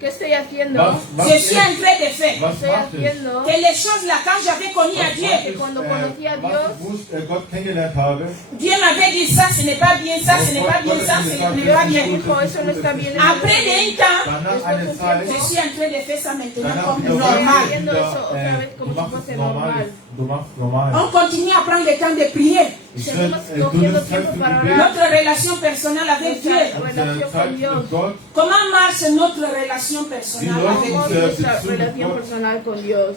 ¿Qué estoy haciendo? Je suis en train de faire. Was Estoy macht es? haciendo Que les choses là, quand j'avais connu à Dieu, que cuando conocí a Was Dios, ich Gott kennengelernt habe, Dieu m'avait dit ça, ce n'est pas bien, ça, ce n'est pas bien, ça, ce n'est pas bien. dijo, eso no está bien. Après un temps, danach eine Zeit, je suis en train de faire ça maintenant danach comme wiederum normal. Haciendo eso otra vez du como si machst fuese es normal. normal. Du machst normal. On continue à prendre le temps de prier. Seguimos Du cogiendo nimmst Zeit tiempo für para Gebet, orar. Notre relation personnelle avec Dieu. Nuestra unsere relación Zeit con Dios. mit Gott. Comment marche notre relation personnelle Die avec ¿Cómo Dieu? es nuestra relación personal con Dios?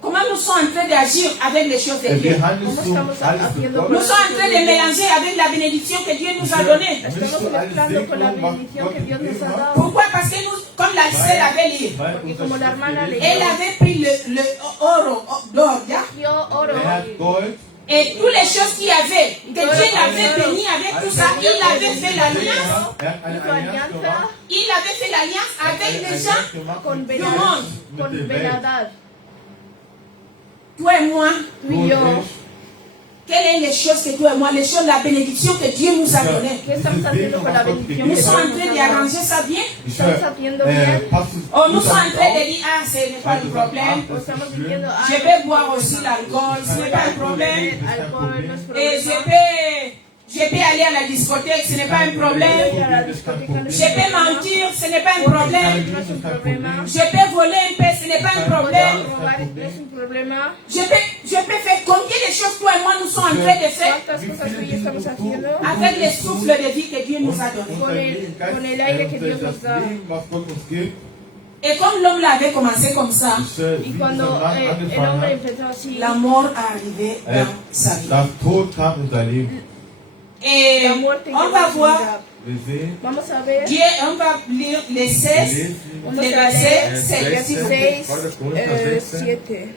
Comment nous sommes en train d'agir avec les choses de Dieu? Wir handeln ¿Cómo estamos alles mit haciendo Gott. Nous sommes en train de mélanger avec la bénédiction que Dieu nous a donnée. Estamos mezclando con la bendición que Dios nos ha dado. Pourquoi? Parce que nous, quand comme la sœur avait lu. Weil Porque unser como la hermana Schriftgelehrter, Elle avait pris le oro d'or, ya. Dio oro. er hat Gold, Et toutes les choses qu'il y avait, que Dieu l'avait béni avec tout ça, il avait fait l'alliance. er hat eine Hizo Allianz gemacht, alianza Il avait fait l'alliance avec les gens. con mit Benadad. mit Con der Welt. Benadad. Toi et moi, Tú y yo. quelles sont les choses que toi et moi, les choses, la bénédiction que Dieu nous a donnée. ¿Qué estamos haciendo con la bendición? Nous que sommes en Dios train nos ha dado? d'arranger ça bien. Estamos haciendo bien. Oh, nous sommes en train de dire, ah, ce n'est pas un problème. O estamos diciendo, Je vais boire aussi l'alcool, ce n'est pas un problème. alcohol no es Et problema. je peux aller à la discothèque, ce n'est pas un problème. Ir a la discoteca no es Je peux mentir, ce n'est pas un problème. no es un problema. Je peux voler un peu, ce n'est pas un problème. Puedo robar, no es un problema. Je peux faire combien de choses toi et moi nous sommes en train de faire ¿Cuántas cosas tú y yo estamos haciendo? avec le souffle de vie que Dieu nous a donné. Con el aire que Dios nos da. was Gott uns gibt. Et comme l'homme l'avait commencé comme ça, Y cuando el hombre empezó así, la mort est arrivée dans sa vie. das Tod kam in sein Leben. Et la muerte on llegó va a su voir, vida. Wir sehen, Vamos a ver, Dieu, on va lire les 16, wir les lesen versets 7. 16, 7.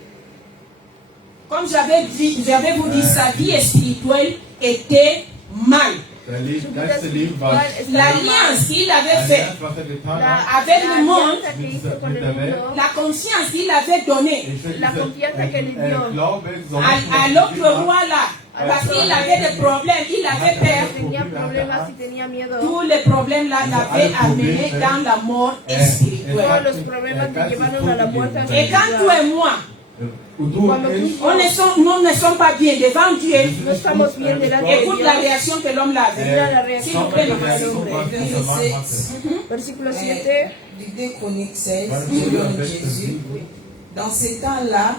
Comme j'avais vous dit, sa vie spirituelle était mal. sein ganzes Leben war L'alliance qu'il avait faite Allianz, was getan hat. avec le monde, alianza que hizo con el mundo, la confiance qu'il avait donnée la confianza que le dio Glaube, à l'autre roi là, parce qu'il avait des problèmes, il avait peur. tenía problemas y tenía miedo. Tous les problèmes là l'avaient amené dans la mort spirituelle. Todos los problemas te llevaron a la muerte Et quand toi et moi, Und du und ich, nous ne sommes pas bien devant Dieu, No estamos bien delante de écoute la Dios. réaction que l'homme l'a avait. Mira la S'il reacción vous plaît, que maman, s'il vous plaît. was dieser Mann hatte. Versículo 7. Du 2 Chroniques 16, Weil selon du am besten Jésus. siehst, Dans ces temps-là,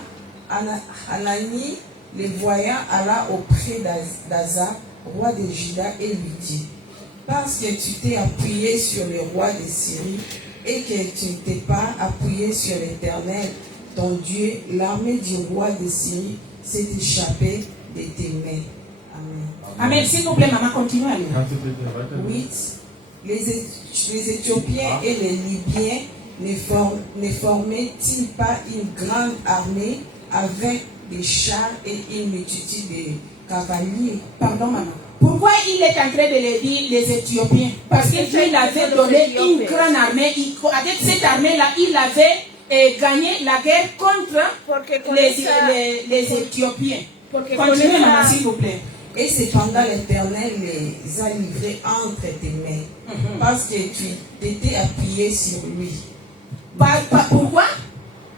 Anani, les voyant, alla auprès d'Asa, roi de Juda, et lui dit, parce que tu t'es appuyé sur le roi de Syrie et que tu ne t'es pas appuyé sur l'Éternel, ton Dieu, l'armée du roi de Syrie s'est échappée de tes mains. Amen. Amen. S'il vous plaît, maman, continue à lire. Kannst du bitte weiterlesen? 8. Les Éthiopiens et les Libyens ne formaient-ils pas une grande armée avec des chars et une multitude de cavaliers? Pardon, maman. Pourquoi il est en train de le dire les Éthiopiens? Parce que Dieu avait donné une grande armée. Avec cette armée-là, il avait gagné la guerre contre Porque con les Éthiopiens. porque con Continuez, maman, esa, s'il vous plaît. Et cependant l'Éternel les a livrés entre tes mains, parce que tu t'étais appuyé sur lui. Pourquoi?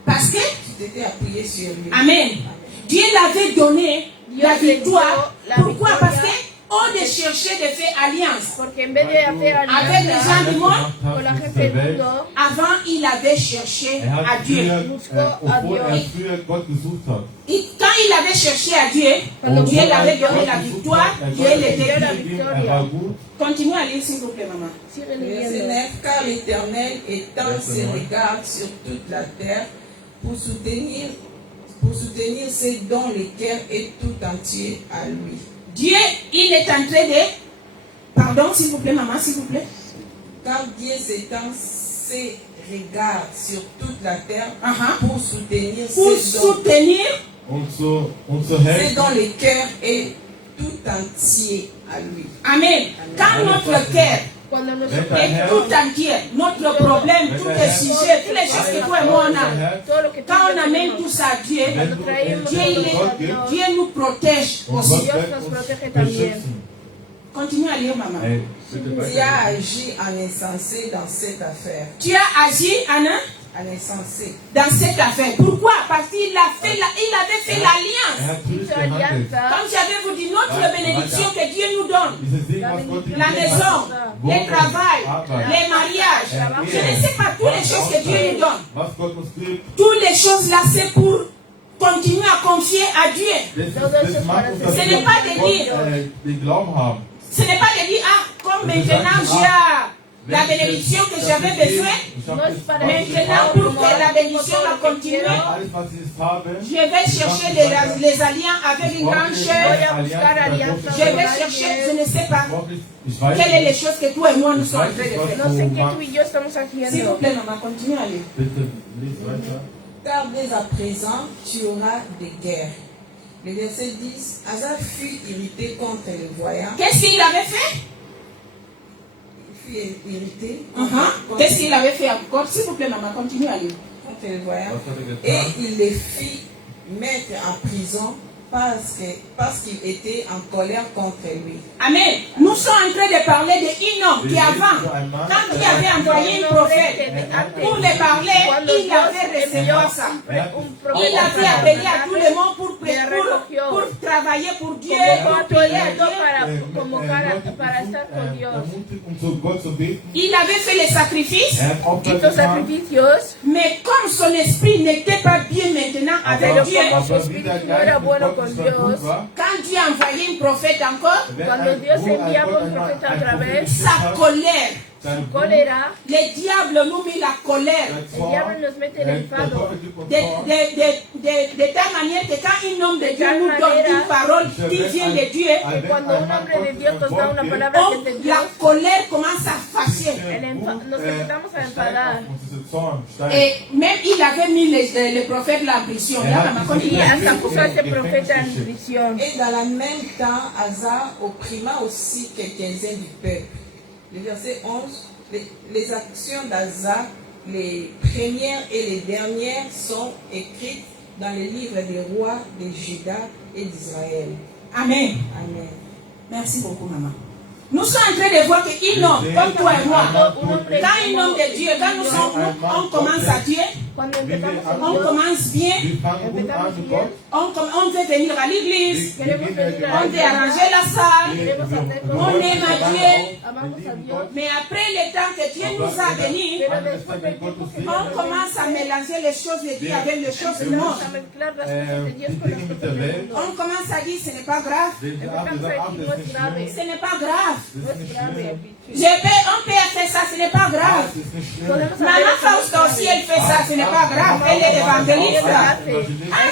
Parce que, Tu t'étais appuyé sur lui. Amen. Dieu l'avait donné la Dios le victoire. dio la Pourquoi? victoria. Parce que au de chercher de faire alliance porque en vez de hacer avec les gens du monde, con la gente del mundo, avant il avait cherché à Dieu. Obwohl früher Gott gesucht hat. Et quand il avait cherché à Dieu, Cuando Dieu Dieu l'avait donné la victoire, Dieu l'était la dit. victoria. Continuez à lire s'il vous plaît, maman. Sigue Verset leyendo. 9, car l'Éternel étend ses regards sur toute la terre pour soutenir ceux dont le cœur est tout entier à lui. Dieu, il est en train de... Pardon, s'il vous plaît, maman, s'il vous plaît. Car Dieu s'étend ses regards sur toute la terre Uh-huh. pour soutenir Pour ceux dont, soutenir, Und so ceux helfen. dont le cœur est tout entier à lui. Amen. Quand notre cœur Cuando nos est tout entier, notre problème, tous les sujets, toutes les choses que toi et moi on a, todo lo que tú quand y on yo amène tenemos, tout ça à Dieu, cuando traemos Dieu, todo il eso a est- Dios, Dieu nous protège Und aussi. Gott Dios wird nos uns protege también. beschützen. Continue à lire, maman. Ey, bitte Tu as weiter. agi en insensé dans cette affaire. Tu as agi, Anna, En insensé. dans cette affaire. Pourquoi? Parce qu'il avait fait l'alliance. hat hizo töricht gehandelt. alianza, Comme j'avais vous dit, notre bénédiction que Dieu nous donne, Dieses Ding, was Gott dir la gegeben maison, hat, le travail, Arbeit, les mariages, je ne sais pas toutes les choses que Dieu nous donne. was Gott uns gibt, Toutes les choses là, c'est pour continuer à confier à Dieu. das macht uns, dass Ce wir n'est pas de Gott, dire. den Glauben haben. Ce n'est pas de dire, ah, comme maintenant la bénédiction que j'avais besoin. Maintenant, pour que la bénédiction va continuer, Alles, was sie haben, je vais chercher les alliances avec une grande chair. Je vais chercher, je ne sais pas ich weiß quelles sont les nicht. choses que toi et moi nous Ich sommes en weiß train de nicht, was faire. No sé du qué tú machst. y yo estamos S'il vous haciendo. plaît, maman, continue à lire. Bitte, lies weiter. Car dès à présent, tu auras des guerres. Le verset 10, Asa fut irrité contre les voyants. Qu'est-ce qu'il avait fait? Il fut irrité Qu'est-ce qu'il avait fait encore? S'il vous plaît, maman, continue à lire. contre les voyants. Was hat er Et getan? il les fit mettre en prison parce qu'il était en colère contre lui. Amen. Nous sommes en train de parler d'un homme qui avant, quand il avait envoyé un prophète pour les parler, il avait recevoir ça. Il avait appelé à tout le monde pour travailler pour Dieu, pour prier à Dieu. Ermutigt, zu Gott zu beten. Il avait fait les sacrifices, Er hat auch das Estos getan. sacrificios, mais comme son esprit n'était pas bien maintenant avec Dieu, wie der Geist mit Gott nicht verbunden war, quand Dieu a envoyé un prophète encore, wenn Cuando ein- Dios wo ein enviaba Gott un einmal profeta ein otra Prophet vez, geschickt sa hat, colère, sein cólera, le diable nous mit la colère. el diablo nos mete en el der enfado. Teufel gibt uns Zorn. De telle manière que quand un homme de Dieu nous donne une parole qui vient de Dieu, Que cuando un hombre de Dios nos da una palabra que es de la Dios, colère commence à fâcher. nos empezamos a enfadar. Et même il avait mis le prophète là en prison. Là, maman, Y continue. hasta puso a ese profeta en prisión. Et dans le même temps, Asa opprima aussi quelques-uns du peuple. Le verset 11, les actions d'Asa, les premières et les dernières, sont écrites dans le livre des rois de Juda et d'Israël. Amen. Amen. Merci beaucoup, maman. Nous sommes en train de voir qu'un homme comme toi et moi, quand un homme de Dieu, quand on commence à Dieu, Cuando empezamos a on Dios, commence bien, Wir fangen gut an mit Gott. on veut venir à l'église, queremos venir on veut arranger la salle, on aime à Dieu. amamos a Dios, Mais après le temps que Dieu nous a bénis, on commence à mélanger les choses de Dieu avec les choses du monde. vamos a mezclar las cosas de Dios Die con las Dinge mit cosas der del Welt, mundo. On commence à dire ce n'est pas grave, den wir haben gesagt, ach, das ist nicht schlimm, ce n'est pas grave. das ist nicht schlimm, On peut faire ça, ce n'est pas ach, grave. das ist nicht schlimm. Maman Fausta aussi, elle fait ça, ce n'est pas grave. Elle est évangéliste. Ah,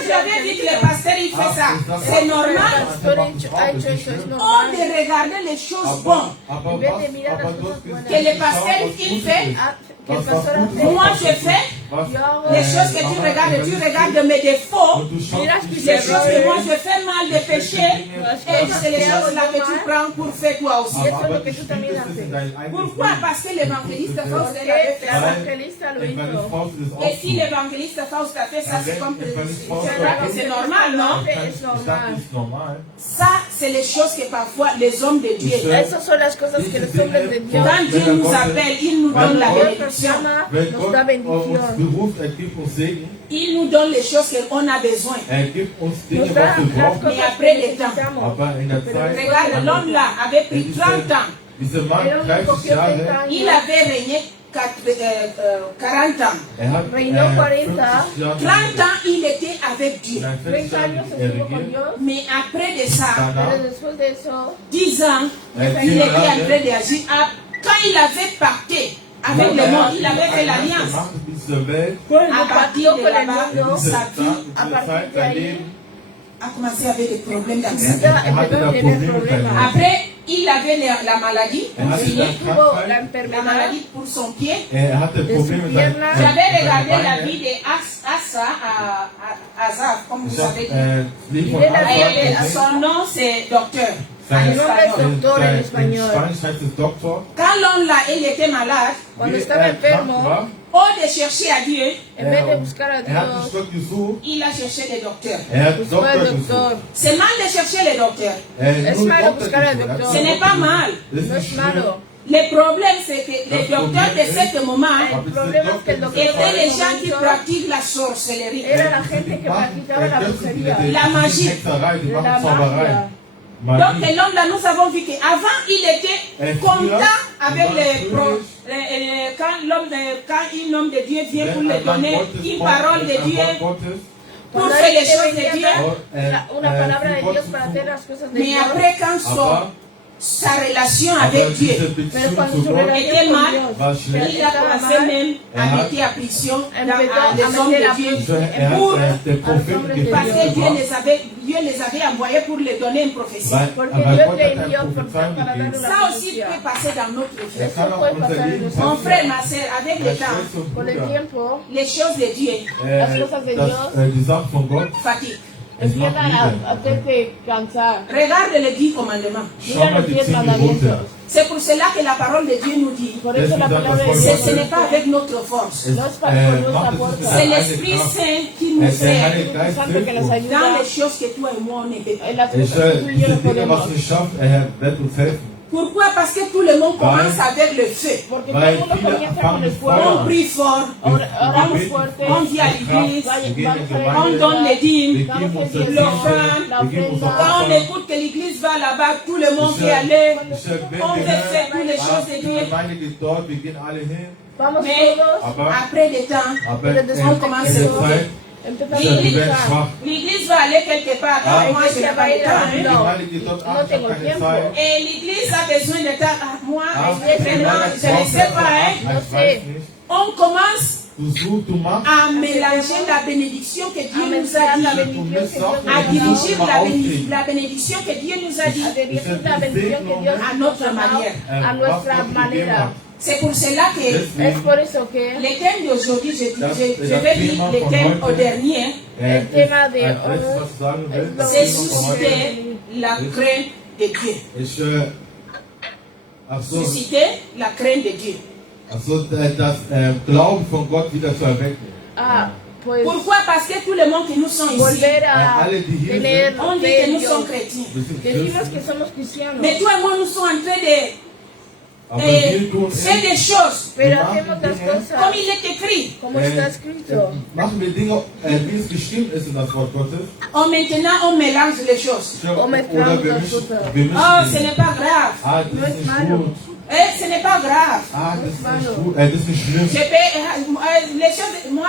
j'avais vu que le pasteur, il fait ça. C'est normal. Ha hecho eso, es On normal. de regarder les choses bonnes Aber En vez was, de mirar las aber cosas Gott buenas. que le schau, pasteur, was il gut fait. ist. Que el pastor hace. Moi, je fais Was, Yo hago les choses que tu regardes mes défauts. und du schaust Mira, nicht Les choses que moi selber je fais mal de péché, et c'est les choses là que tu prends pour faire toi aussi. eso es lo que tú también das ist in haces. dein eigenes Pourquoi? Leben. Parce que l'évangéliste Faust, elle Porque avait fait el ça. evangelista lo Evangelist hizo. Faust ist auch Et si gut. l'évangéliste Faust a fait ça, c'est comme Evangelist Faust c'est vrai que c'est normal, non? Ich dachte, ist normal. Ça, c'est les choses que parfois les hommes de Dieu. Esas son las cosas que los hombres de Dios, Quand Dieu nous appelle, il nous donne la Dios nos bénédiction. llama, Wenn nos Gott da uns bendición. beruft, er gibt uns Segen, Il nous donne les choses qu'on a besoin. er gibt uns Dinge, Nos da was wir las brauchen. cosas après que les temps. necesitamos. Aber in der Zeit, Regarde, l'homme là avait pris 30 ans. dieser Mann, Era un 30 cogió 30 Jahre, Il años, avait régné 40 ans. hat Reinó 40, 50 Jahre 30 ans, il était avec Dieu. in ein 30 años estuvo con regiert. Dios, Mais après de ça, Danach, pero después de eso, 10 ans, er il 10 était en Jahre, train d'agir. Quand il avait parté avec le monde, il avait fait l'alliance. gemacht mit dieser Welt, À partir de là-bas, in sa dieser vie a Zeit, partir de sein ahí, Leben, a commencé avec des problèmes d'accident. ya er hatte da empezó a tener Probleme mit seinem problemas. Après, il avait la maladie, Er hatte fini, dann Tuvo la Krankheit, la enfermedad maladie pour son pied. er hatte Probleme mit seinen pierna. J'avais regardé la Beinen. vie de Asa à Azaf, comme Ich vous savez. habe Lied von Il est là, Anfang Et gesehen. son nom, c'est docteur. En Sein- nombre es espagnol. doctor en sein- español. Spanisch heißt es Doktor. Quand l'homme là, il était malade, Cuando Wie estaba er krank enfermo, war, au de chercher à Dieu, en vez de buscar a er hat Dios, nicht Gott gesucht, il a cherché des docteurs. er hat buscó al Doktor doctor. gesucht. C'est mal de chercher les docteurs. Er hat Es nur malo Doktor buscar al gesucht. Er hat doctor. Ce n'est pas mal. Das ist No nicht es schlimm. malo. Le problème, c'est que les docteurs de ce moment El problema es que el doctor étaient les en gens ese qui momento pratiquent la sorcellerie. era la gente que practicaba la brujería, La magie. Hexerei, die la machen Zauberei. magia. Donc Magie. l'homme là, nous avons vu qu'avant, il était content avec quand un homme de Dieu vient pour Wenn lui ein Mann donner Gottes une kommt, parole de ein Dieu, Wort Gottes, pour Cuando faire les alguien choses te de Dieu. venía a dar una palabra de Dios para hacer las cosas de Mais Dios, après, quand son, aber sa relation Aber avec Dieu diese Pero Beziehung cuando zu su Gott relación était con mal, Dios war schlecht. il a commencé même à mettre en prison dans les hommes de Dieu pour, Der Prophet parce que Dieu gebracht, Dieu les avait envoyés pour les donner une prophétie. porque aber Dios Gott le hat eine envió Prophezeiung para darle gegeben. una Ça aussi profecía. peut passer dans notre vie. Er kann auch unser Leben Mon frère, passieren. ma soeur, avec le Meine temps, Schwester und Con el Bruder, tiempo les choses de Dieu die Sachen von Gott, fatiguent. es macht empiezan müde. a hacerte cansar. Regarde les 10 commandements. Schau mal die 10 Gebote. C'est pour cela que la parole de Dieu nous dit, Por eso la palabra de ce Dios n'est pas avec notre force. Es no es para con nuestra macht es fuerza. mit C'est der l'Esprit eigenen Kraft. Saint qui nous Der fait Heilige Geist Santo que hilft nos uns. ayuda dans les choses que toi et moi on ne peut pas. en las cosas que tú y yo Diese no Dinge, podemos. was nicht schafft, er wird uns helfen. Pourquoi? Parce que tout le monde commence avec le feu. Porque todo Weil el mundo viele comienza con fangen el On fuego. prie fort, Oramos fuerte. on vient à l'église, Wir gehen in die on Gemeinde, donne les dîmes. wir geben uns das l'offrande, Zehnte, wir geben uns la Quand on Opfer. écoute que l'église va là-bas, tout le monde peut aller. On veut faire toutes les choses de Die Dieu. Gemeinde geht dort, wir gehen alle hin. Vamos Mais todos. Aber, après le temps, aber Desde in después der de que Zeit, Empezamos wir a werden pensar. schwach. l'église va aller quelque part. Ah, moi, je n'ai pas le temps. Die hein. Gemeinde geht dort No an, ich tengo habe keine tiempo. Zeit. Et l'église a besoin de temps. Ah, moi, Ah, vraiment, je ne sais pas. Hein. Ich weiß nicht. On commence Du suchst, du machst. à mélanger la bénédiction que Dieu nous mezclar a la dit, bendición que Dios à nos diriger ha la bénédiction que Dieu nous a dit dado, a dirigir la bendición que Dios à nos notre ha dado manière. a nuestra manera. C'est pour cela que Es por eso que le thème d'aujourd'hui, je vais dire le thème au dernier, el tema de Als hoy letztes, was ich sagen will, es lo c'est que susciter la crainte de Dieu. ich, ach so, Susciter la crainte de Dieu. also das Glauben von Gott wieder zu erwecken. pues Pourquoi? Parce que tout le monde que nous sommes ici, volver a Alle, die hier tener sind, on dit fe que en nous Dios. sommes chrétiens. wir sind Decimos Christen, que somos cristianos, Mais toi et moi, nous sommes en train de aber wir tun faire des choses pero wir hacemos machen las Dinge, cosas comme il est écrit. como está escrito. machen wir Dinge, wie es geschrieben ist in das Wort Gottes. Maintenant, on mélange les choses. Oh, Oder wir müssen Oh, ce n'est pas grave. ah, das ist nicht gut. Ce n'est pas grave. Ah, das ist nicht gut. Das ist nicht schlimm. Je peux, les choses, moi,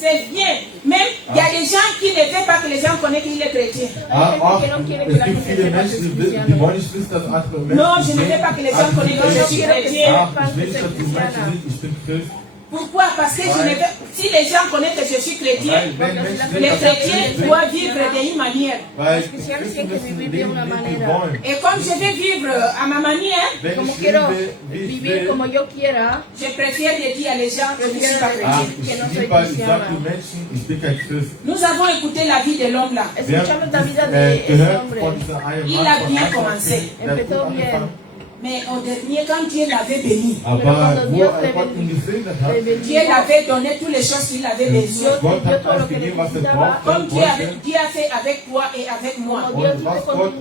c'est bien. Même, il y a des gens qui ne veulent pas que les gens connaissent qu'il est chrétien. Ah, ach, es gibt viele Menschen, die wollen nicht wissen, dass andere Menschen Non, je ne veux pas que les gens connaissent que je suis chrétien. Ah, ich will nicht, dass die Menschen sehen, ich bin Christ. Pourquoi? Parce que je ne veux, si les gens connaissent que je suis chrétien, Weil wenn Menschen sehen, les dass ich chrétiens Christ bin, doivent vivre d'une manière. weil die Christen müssen leben, wie sie wollen. Et comme je vais vivre à ma manière, Wenn Como ich quiero lebe, wie ich vivir will, como yo quiera, je préfère de dire à les gens que je ne suis pas Prefiero ah, chrétien. ich que no soy lieber, ich cristiana. sage den Menschen, ich bin kein Christ. Nous avons écouté la vie de l'homme là. Wir escuchamos la vida haben de ese gehört hombre. von dieser einen Il Mann a von bien Anfang commencé. an, der hat gut Empezó bien. angefangen. Mais au dernier, quand Dieu l'avait béni, Aber cuando wo Dios Gott ihn gesegnet hat, le Dieu bendijo, l'avait donné toutes les choses qu'il avait besoin. Gott hat alles gegeben, was er braucht, Comme Dieu, wollte. Dieu a fait avec toi et avec moi. Und was Gott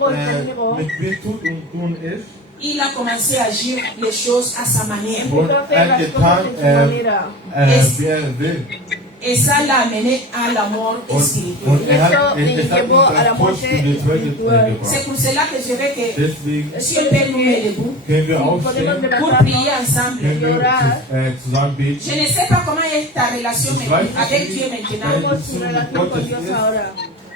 mit mir tut und tun ist, Il a commencé à agir les choses à sa manière. und empezó a hacer er las getan, cosas de su manera. wie er will. Et ça l'a amené à la mort spirituelle. Und er hat Eso ihn le llevó a la das muerte Postspirituelle espiritual. C'est gebracht. pour cela que je veux que Deswegen si on peut nous mettre debout können wir Podemos aufstehen, pour prier ensemble. können wir zusammen Je beten. ne sais pas comment est ta relation avec Dieu maintenant. Como su relación con Dios ahora.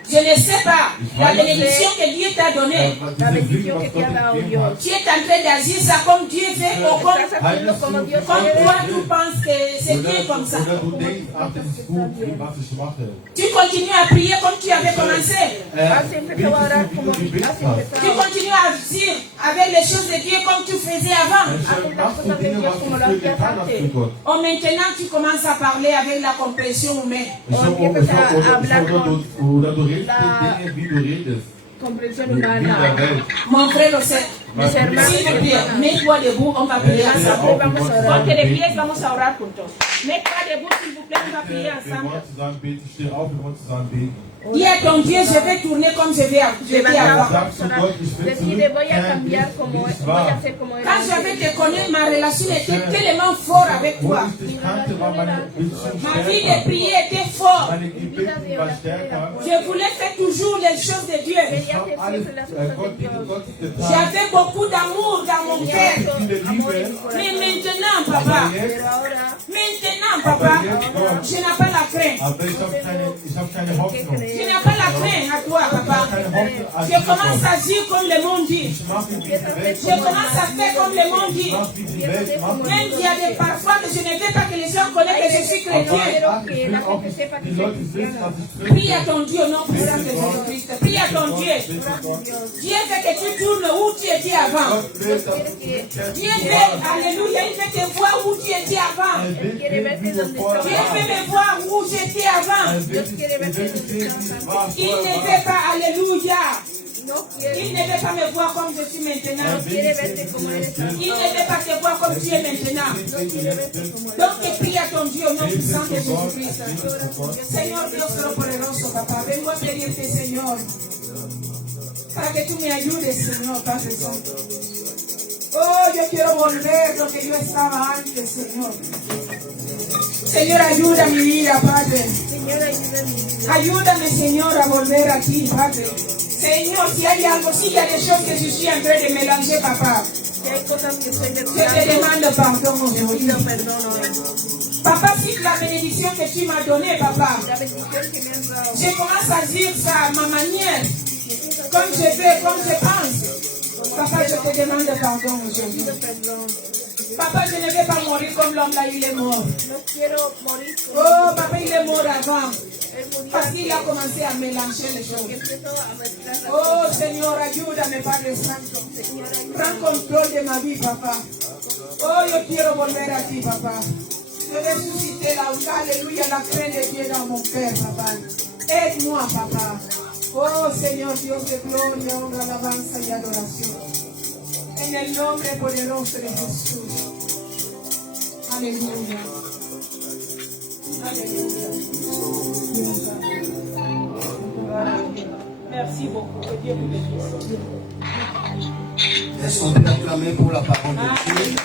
Je ne sais pas la bénédiction que Dieu t'a donnée. La bendición que te ha dado Dios. Tu es en train d'agir ça comme Dieu fait ou comme, Estás haciendo como Dios comme quiere. toi tu penses que c'est bien comme ça. Oder du denkst, ach, das ist gut, was ich mache. Tu continues à prier comme tu avais commencé. Has empezado a orar como Wie du gebetet has hast. Tu empezado. continues à agir avec les choses de Dieu comme tu faisais avant. Dann machst du Dinge, was du früher getan hast für Gott. Oh, maintenant tu commences à parler avec la compréhension humaine. Oder du redest mit Dingen, wie du redest. Comprensión Wie der humana. Welt. Mon frère José, Mis hermanos, s'il te plaît, mets-toi debout, on va prier Steh ensemble. auf, wir wollen Ponte zusammen de beten. pies, vamos a orar juntos. Mets-toi debout, s'il vous plaît, on va prier Wir ensemble. wollen zusammen beten. Steh auf, wir wollen zusammen beten. Dis à ton Dieu, je vais tourner comme je vais avant. Sagst du Gott, ich will Decide, voy a zurückkehren, cambiar como wie es voy a war. hacer como era Quand j'avais antes. te connu, ma relation était tellement forte avec Wo toi. ich dich kannte, war meine Beziehung Ma vie de stärker. prière était forte. Meine Gebete war stärker. Je voulais faire toujours les choses de Dieu. Ich habe alles Gott Gottes getan. J'avais beaucoup d'amour dans mon cœur. Viele Liebe. Mais maintenant, papa, Aber jetzt, maintenant, papa, je n'ai pas la crainte. aber ich habe keine Hoffnung. Je n'ai pas la crainte à toi, papa. Keine Hoffnung Je commence à dire comme le monde dit. Ich mach mich nicht weg. Je commence à faire comme le monde dit. Ich mach mich nicht weg. Ich mach mich Même il y a des parfois que je ne veux pas que les gens connaissent que je suis chrétien. die Leute wissen, dass ich Prie à ton Dieu au nom puissant de Jésus-Christ. Prie à ton Dieu. Dieu veut que tu tournes où tu étais avant. Dieu veut, alléluia, il veut te voir où tu étais avant. Dieu veut me voir où j'étais avant. Il ne veut pas, alléluia. Il ne veut pas me voir comme je suis maintenant. Il ne veut pas te voir comme tu es maintenant. Donc prie à ton Dieu au nom puissant de Jésus-Christ. Señor Dios Todopoderoso, papá, vengo a pedirte, Señor, para que tú me ayudes, Señor, Padre Santo. Oh, yo quiero volver lo que yo estaba antes, Señor. Señor, ayuda mi vida, Padre. Ayúdame, Señor, a volver a ti, Padre. Señor, si hay algo, si hay des choses que je suis en train de mélanger, papa, je te demande pardon aujourd'hui. Papa, si la bénédiction que tu m'as donnée, papa, je commence à dire ça à ma manière, comme je veux, comme je pense. Papa, je te demande pardon aujourd'hui. Papa, je ne vais pas mourir comme l'homme là, il est mort. Oh, papa, il est mort avant. Parce qu'il a commencé à mélanger les choses. Oh, Seigneur, ayúdame, Padre Santo. Prends contrôle de ma vie, papa. Oh, yo quiero volver a ti, papa. Je vais susciter alléluia, la crainte de Dieu dans mon cœur, papa. Aide-moi, papa. Oh, Señor, Dios de gloria, honra, alabanza y adoración. En el nombre poderoso de Jesús. Aleluya. Aleluya. Merci beaucoup. Que Dieu vous bénisse. Est-ce qu'on peut acclamer pour la parole de Dieu?